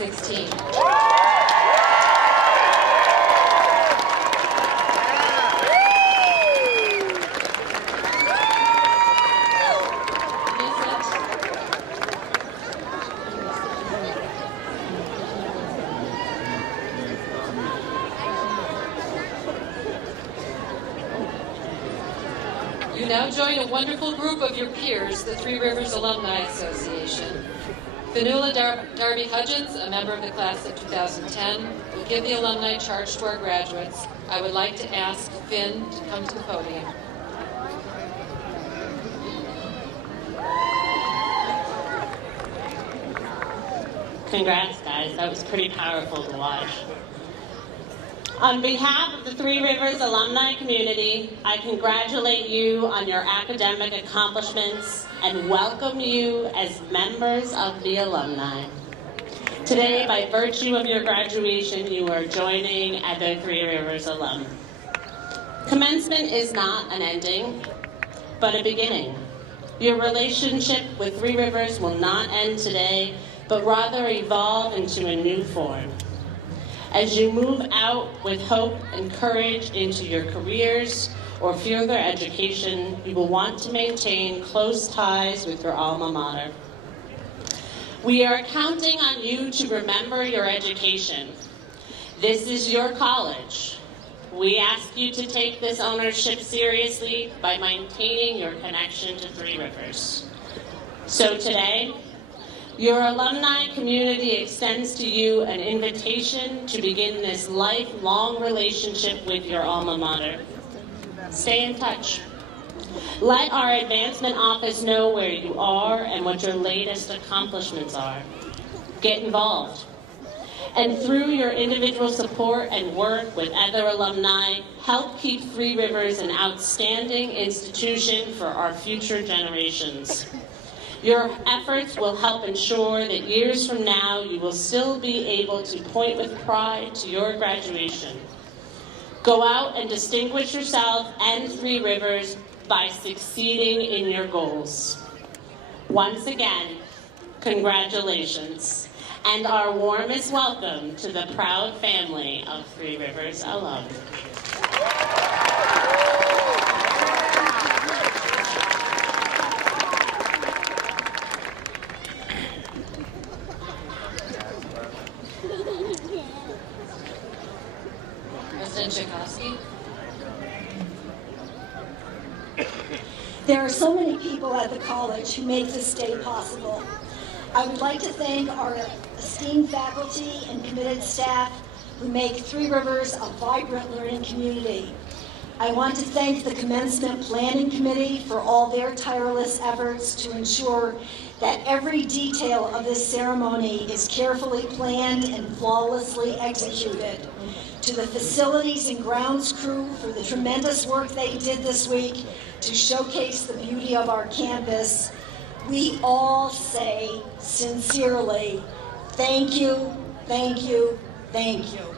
2016. You now join a wonderful group of your peers, the Three Rivers Alumni Association. Fanula Darby-Hudgens, a member of the class of 2010, will give the alumni charge to our graduates. I would like to ask Finn to come to the podium. Congrats, guys. That was pretty powerful to watch. On behalf of the Three Rivers alumni community, I congratulate you on your academic accomplishments and welcome you as members of the alumni. Today, by virtue of your graduation, you are joining other Three Rivers alum. Commencement is not an ending, but a beginning. Your relationship with Three Rivers will not end today, but rather evolve into a new form. As you move out with hope and courage into your careers or further education, you will want to maintain close ties with your alma mater. We are counting on you to remember your education. This is your college. We ask you to take this ownership seriously by maintaining your connection to Three Rivers. So today, your alumni community extends to you an invitation to begin this lifelong relationship with your alma mater. Stay in touch. Let our advancement office know where you are and what your latest accomplishments are. Get involved. And through your individual support and work with other alumni, help keep Three Rivers an outstanding institution for our future generations. Your efforts will help ensure that years from now you will still be able to point with pride to your graduation. Go out and distinguish yourself and Three Rivers by succeeding in your goals. Once again, congratulations, and our warmest welcome to the proud family of Three Rivers alum. There are so many people at the college who make this day possible. I would like to thank our esteemed faculty and committed staff who make Three Rivers a vibrant learning community. I want to thank the Commencement Planning Committee for all their tireless efforts to ensure that every detail of this ceremony is carefully planned and flawlessly executed. To the facilities and grounds crew for the tremendous work they did this week to showcase the beauty of our campus, we all say sincerely, thank you, thank you, thank you.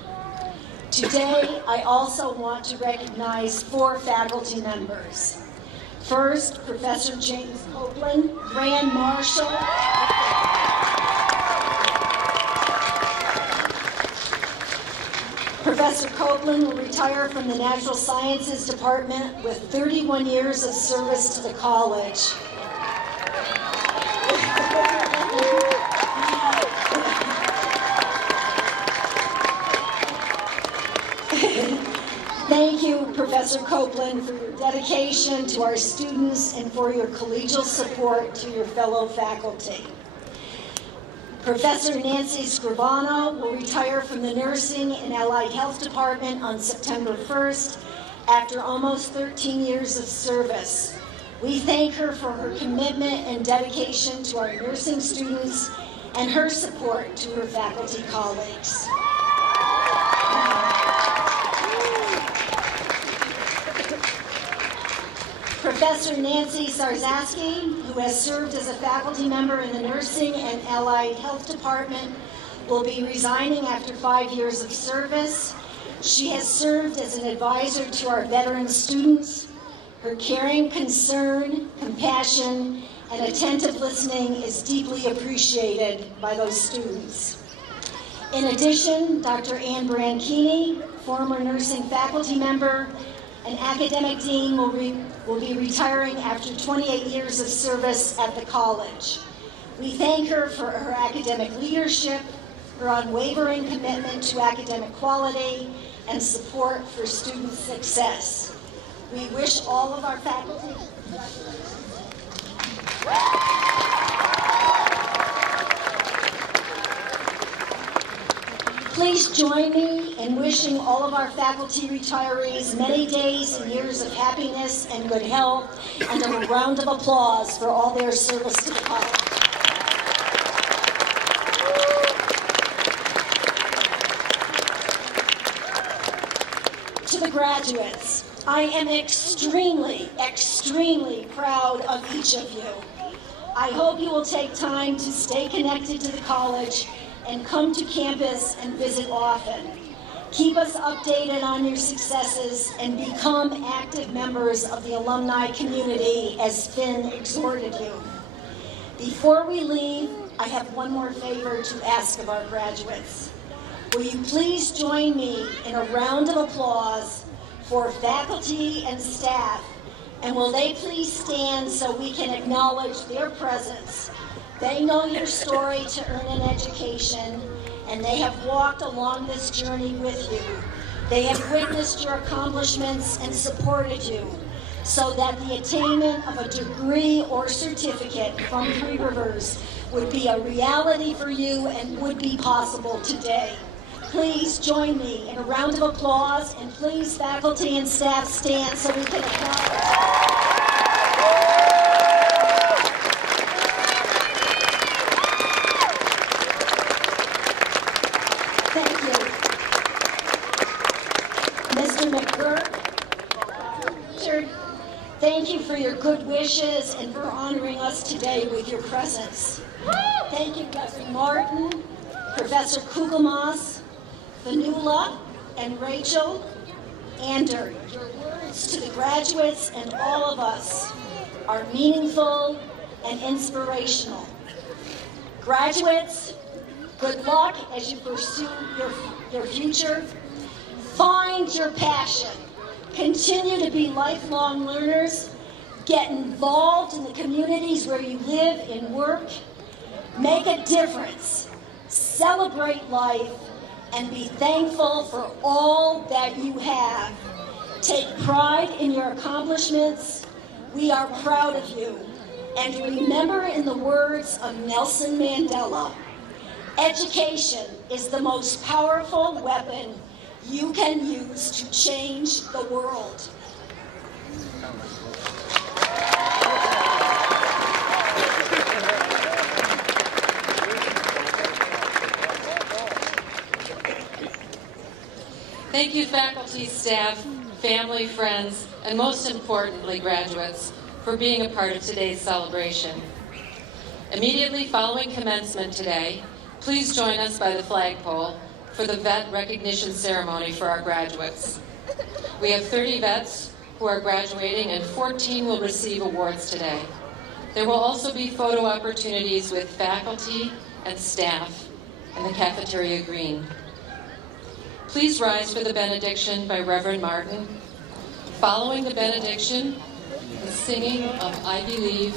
Today, I also want to recognize 4 faculty members. First, Professor James Copeland, Grand Marshal. Professor Copeland will retire from the Natural Sciences Department with 31 years of service to the college. Thank you, Professor Copeland, for your dedication to our students and for your collegial support to your fellow faculty. Professor Nancy Scrivano will retire from the Nursing and Allied Health Department on September 1st after almost 13 years of service. We thank her for her commitment and dedication to our nursing students and her support to her faculty colleagues. Professor Nancy Sarzaski, who has served as a faculty member in the Nursing and Allied Health Department, will be resigning after 5 years of service. She has served as an advisor to our veteran students. Her caring concern, compassion, and attentive listening is deeply appreciated by those students. In addition, Dr. Ann Branchini, former nursing faculty member and academic dean, will be retiring after 28 years of service at the college. We thank her for her academic leadership, her unwavering commitment to academic quality, and support for student success. We wish all of our faculty Please join me in wishing all of our faculty retirees many days and years of happiness and good health, and a round of applause for all their service to the college. To the graduates, I am extremely, extremely proud of each of you. I hope you will take time to stay connected to the college and come to campus and visit often. Keep us updated on your successes and become active members of the alumni community as Finn exhorted you. Before we leave, I have one more favor to ask of our graduates. Will you please join me in a round of applause for faculty and staff, and will they please stand so we can acknowledge their presence? They know your story to earn an education, and they have walked along this journey with you. They have witnessed your accomplishments and supported you, so that the attainment of a degree or certificate from Three Rivers would be a reality for you and would be possible today. Please join me in a round of applause, and please, faculty and staff, stand so we can acknowledge. Thank you for your good wishes and for honoring us today with your presence. Thank you, Governor Martin, Professor Kugelmas, Vanula, and Rachel Ander. Your words to the graduates and all of us are meaningful and inspirational. Graduates, good luck as you pursue your future. Find your passion. Continue to be lifelong learners. Get involved in the communities where you live and work. Make a difference. Celebrate life and be thankful for all that you have. Take pride in your accomplishments. We are proud of you. And remember, in the words of Nelson Mandela, education is the most powerful weapon you can use to change the world. Thank you, faculty, staff, family, friends, and most importantly, graduates, for being a part of today's celebration. Immediately following commencement today, please join us by the flagpole for the vet recognition ceremony for our graduates. We have 30 vets who are graduating, and 14 will receive awards today. There will also be photo opportunities with faculty and staff in the cafeteria green. Please rise for the benediction by Reverend Martin. Following the benediction, the singing of I Believe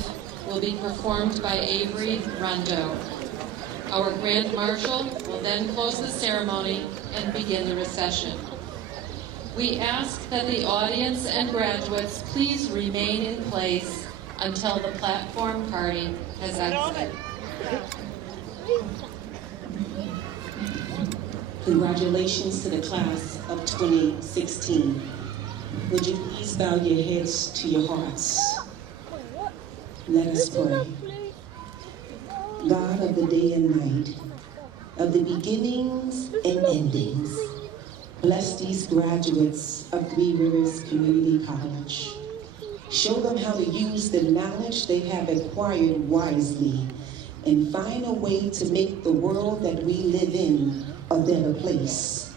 will be performed by Avery Rondeau. Our Grand Marshal will then close the ceremony and begin the recession. We ask that the audience and graduates please remain in place until the platform party has exited. Congratulations to the class of 2016. Would you please bow your heads to your hearts? Let us pray. God of the day and night, of the beginnings and endings, bless these graduates of Three Rivers Community College. Show them how to use the knowledge they have acquired wisely and find a way to make the world that we live in a better place.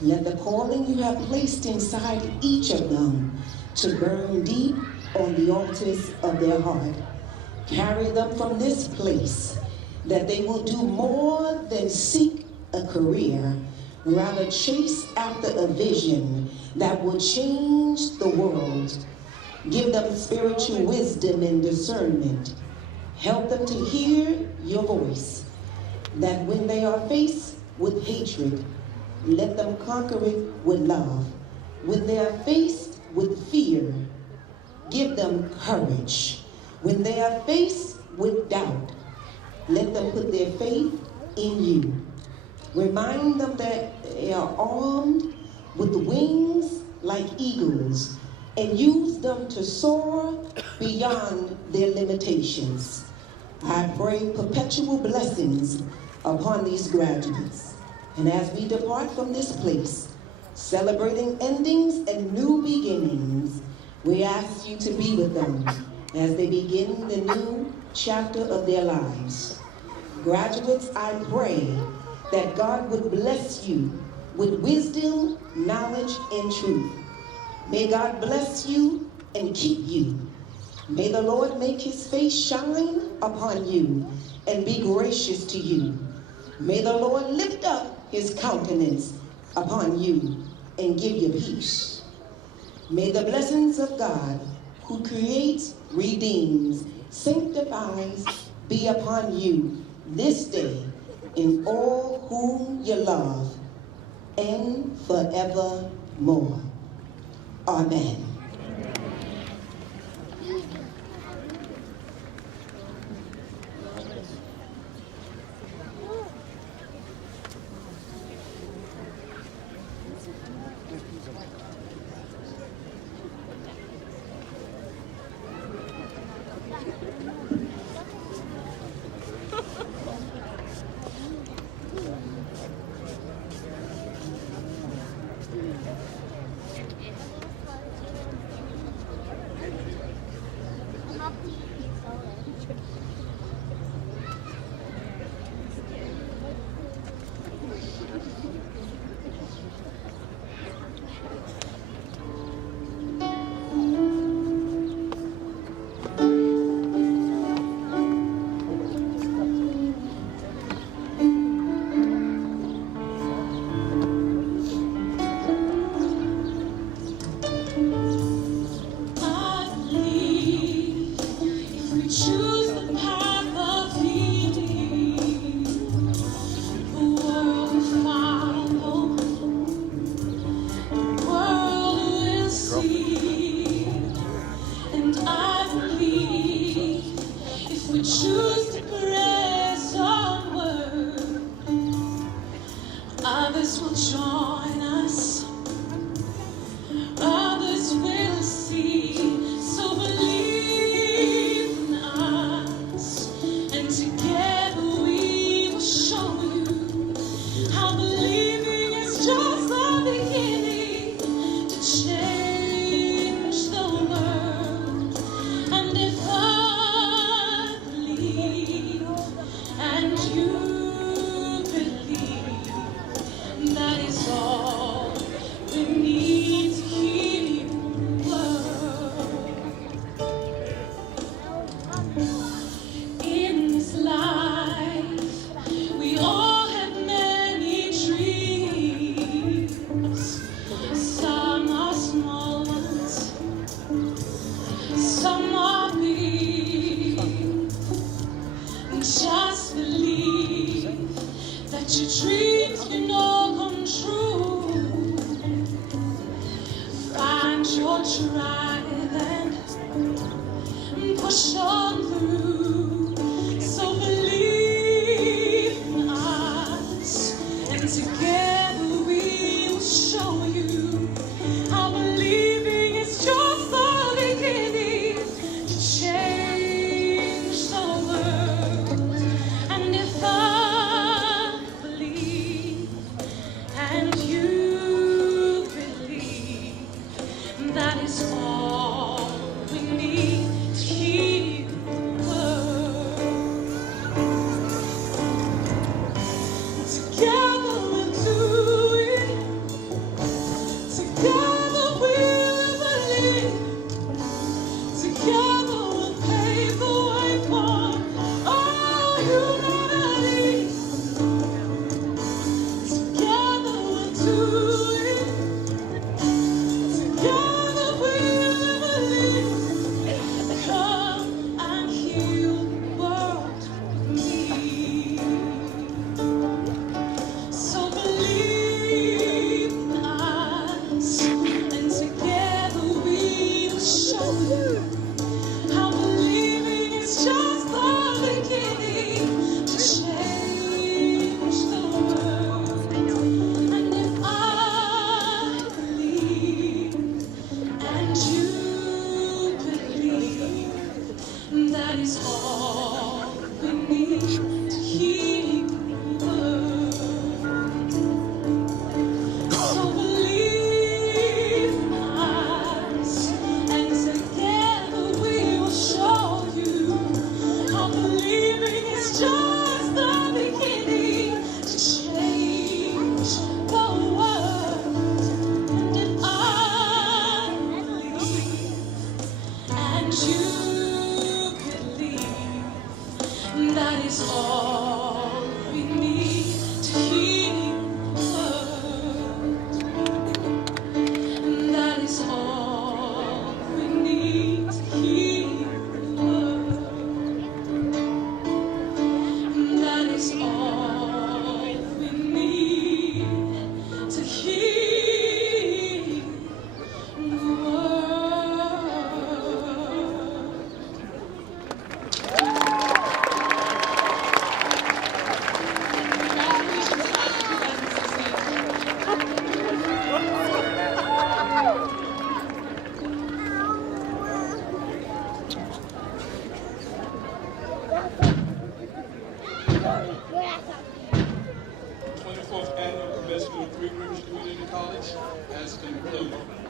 Let the calling you have placed inside each of them to burn deep on the altars of their heart. Carry them from this place, that they will do more than seek a career, rather chase after a vision that will change the world. Give them spiritual wisdom and discernment. Help them to hear your voice, that when they are faced with hatred, let them conquer it with love. When they are faced with fear, give them courage. When they are faced with doubt, let them put their faith in you. Remind them that they are armed with wings like eagles, and use them to soar beyond their limitations. I pray perpetual blessings upon these graduates. And as we depart from this place, celebrating endings and new beginnings, we ask you to be with them as they begin the new chapter of their lives. Graduates, I pray that God would bless you with wisdom, knowledge, and truth. May God bless you and keep you. May the Lord make his face shine upon you and be gracious to you. May the Lord lift up his countenance upon you and give you peace. May the blessings of God, who creates, redeems, sanctifies, be upon you this day and all whom you love, and forevermore. Amen. Others will join us, others will see, so believe in us, and together we will show you how believing is just the beginning to change the world. And if I believe and you believe, that is all we need to hear your word. In this life, we all have many dreams. Some are small ones, some are big. Just believe that your dreams can all come true. Find your drive and push on through. So believe in us, and together we will show you how believing is just the beginning to change the world. And if I believe and you believe, that is all has concluded.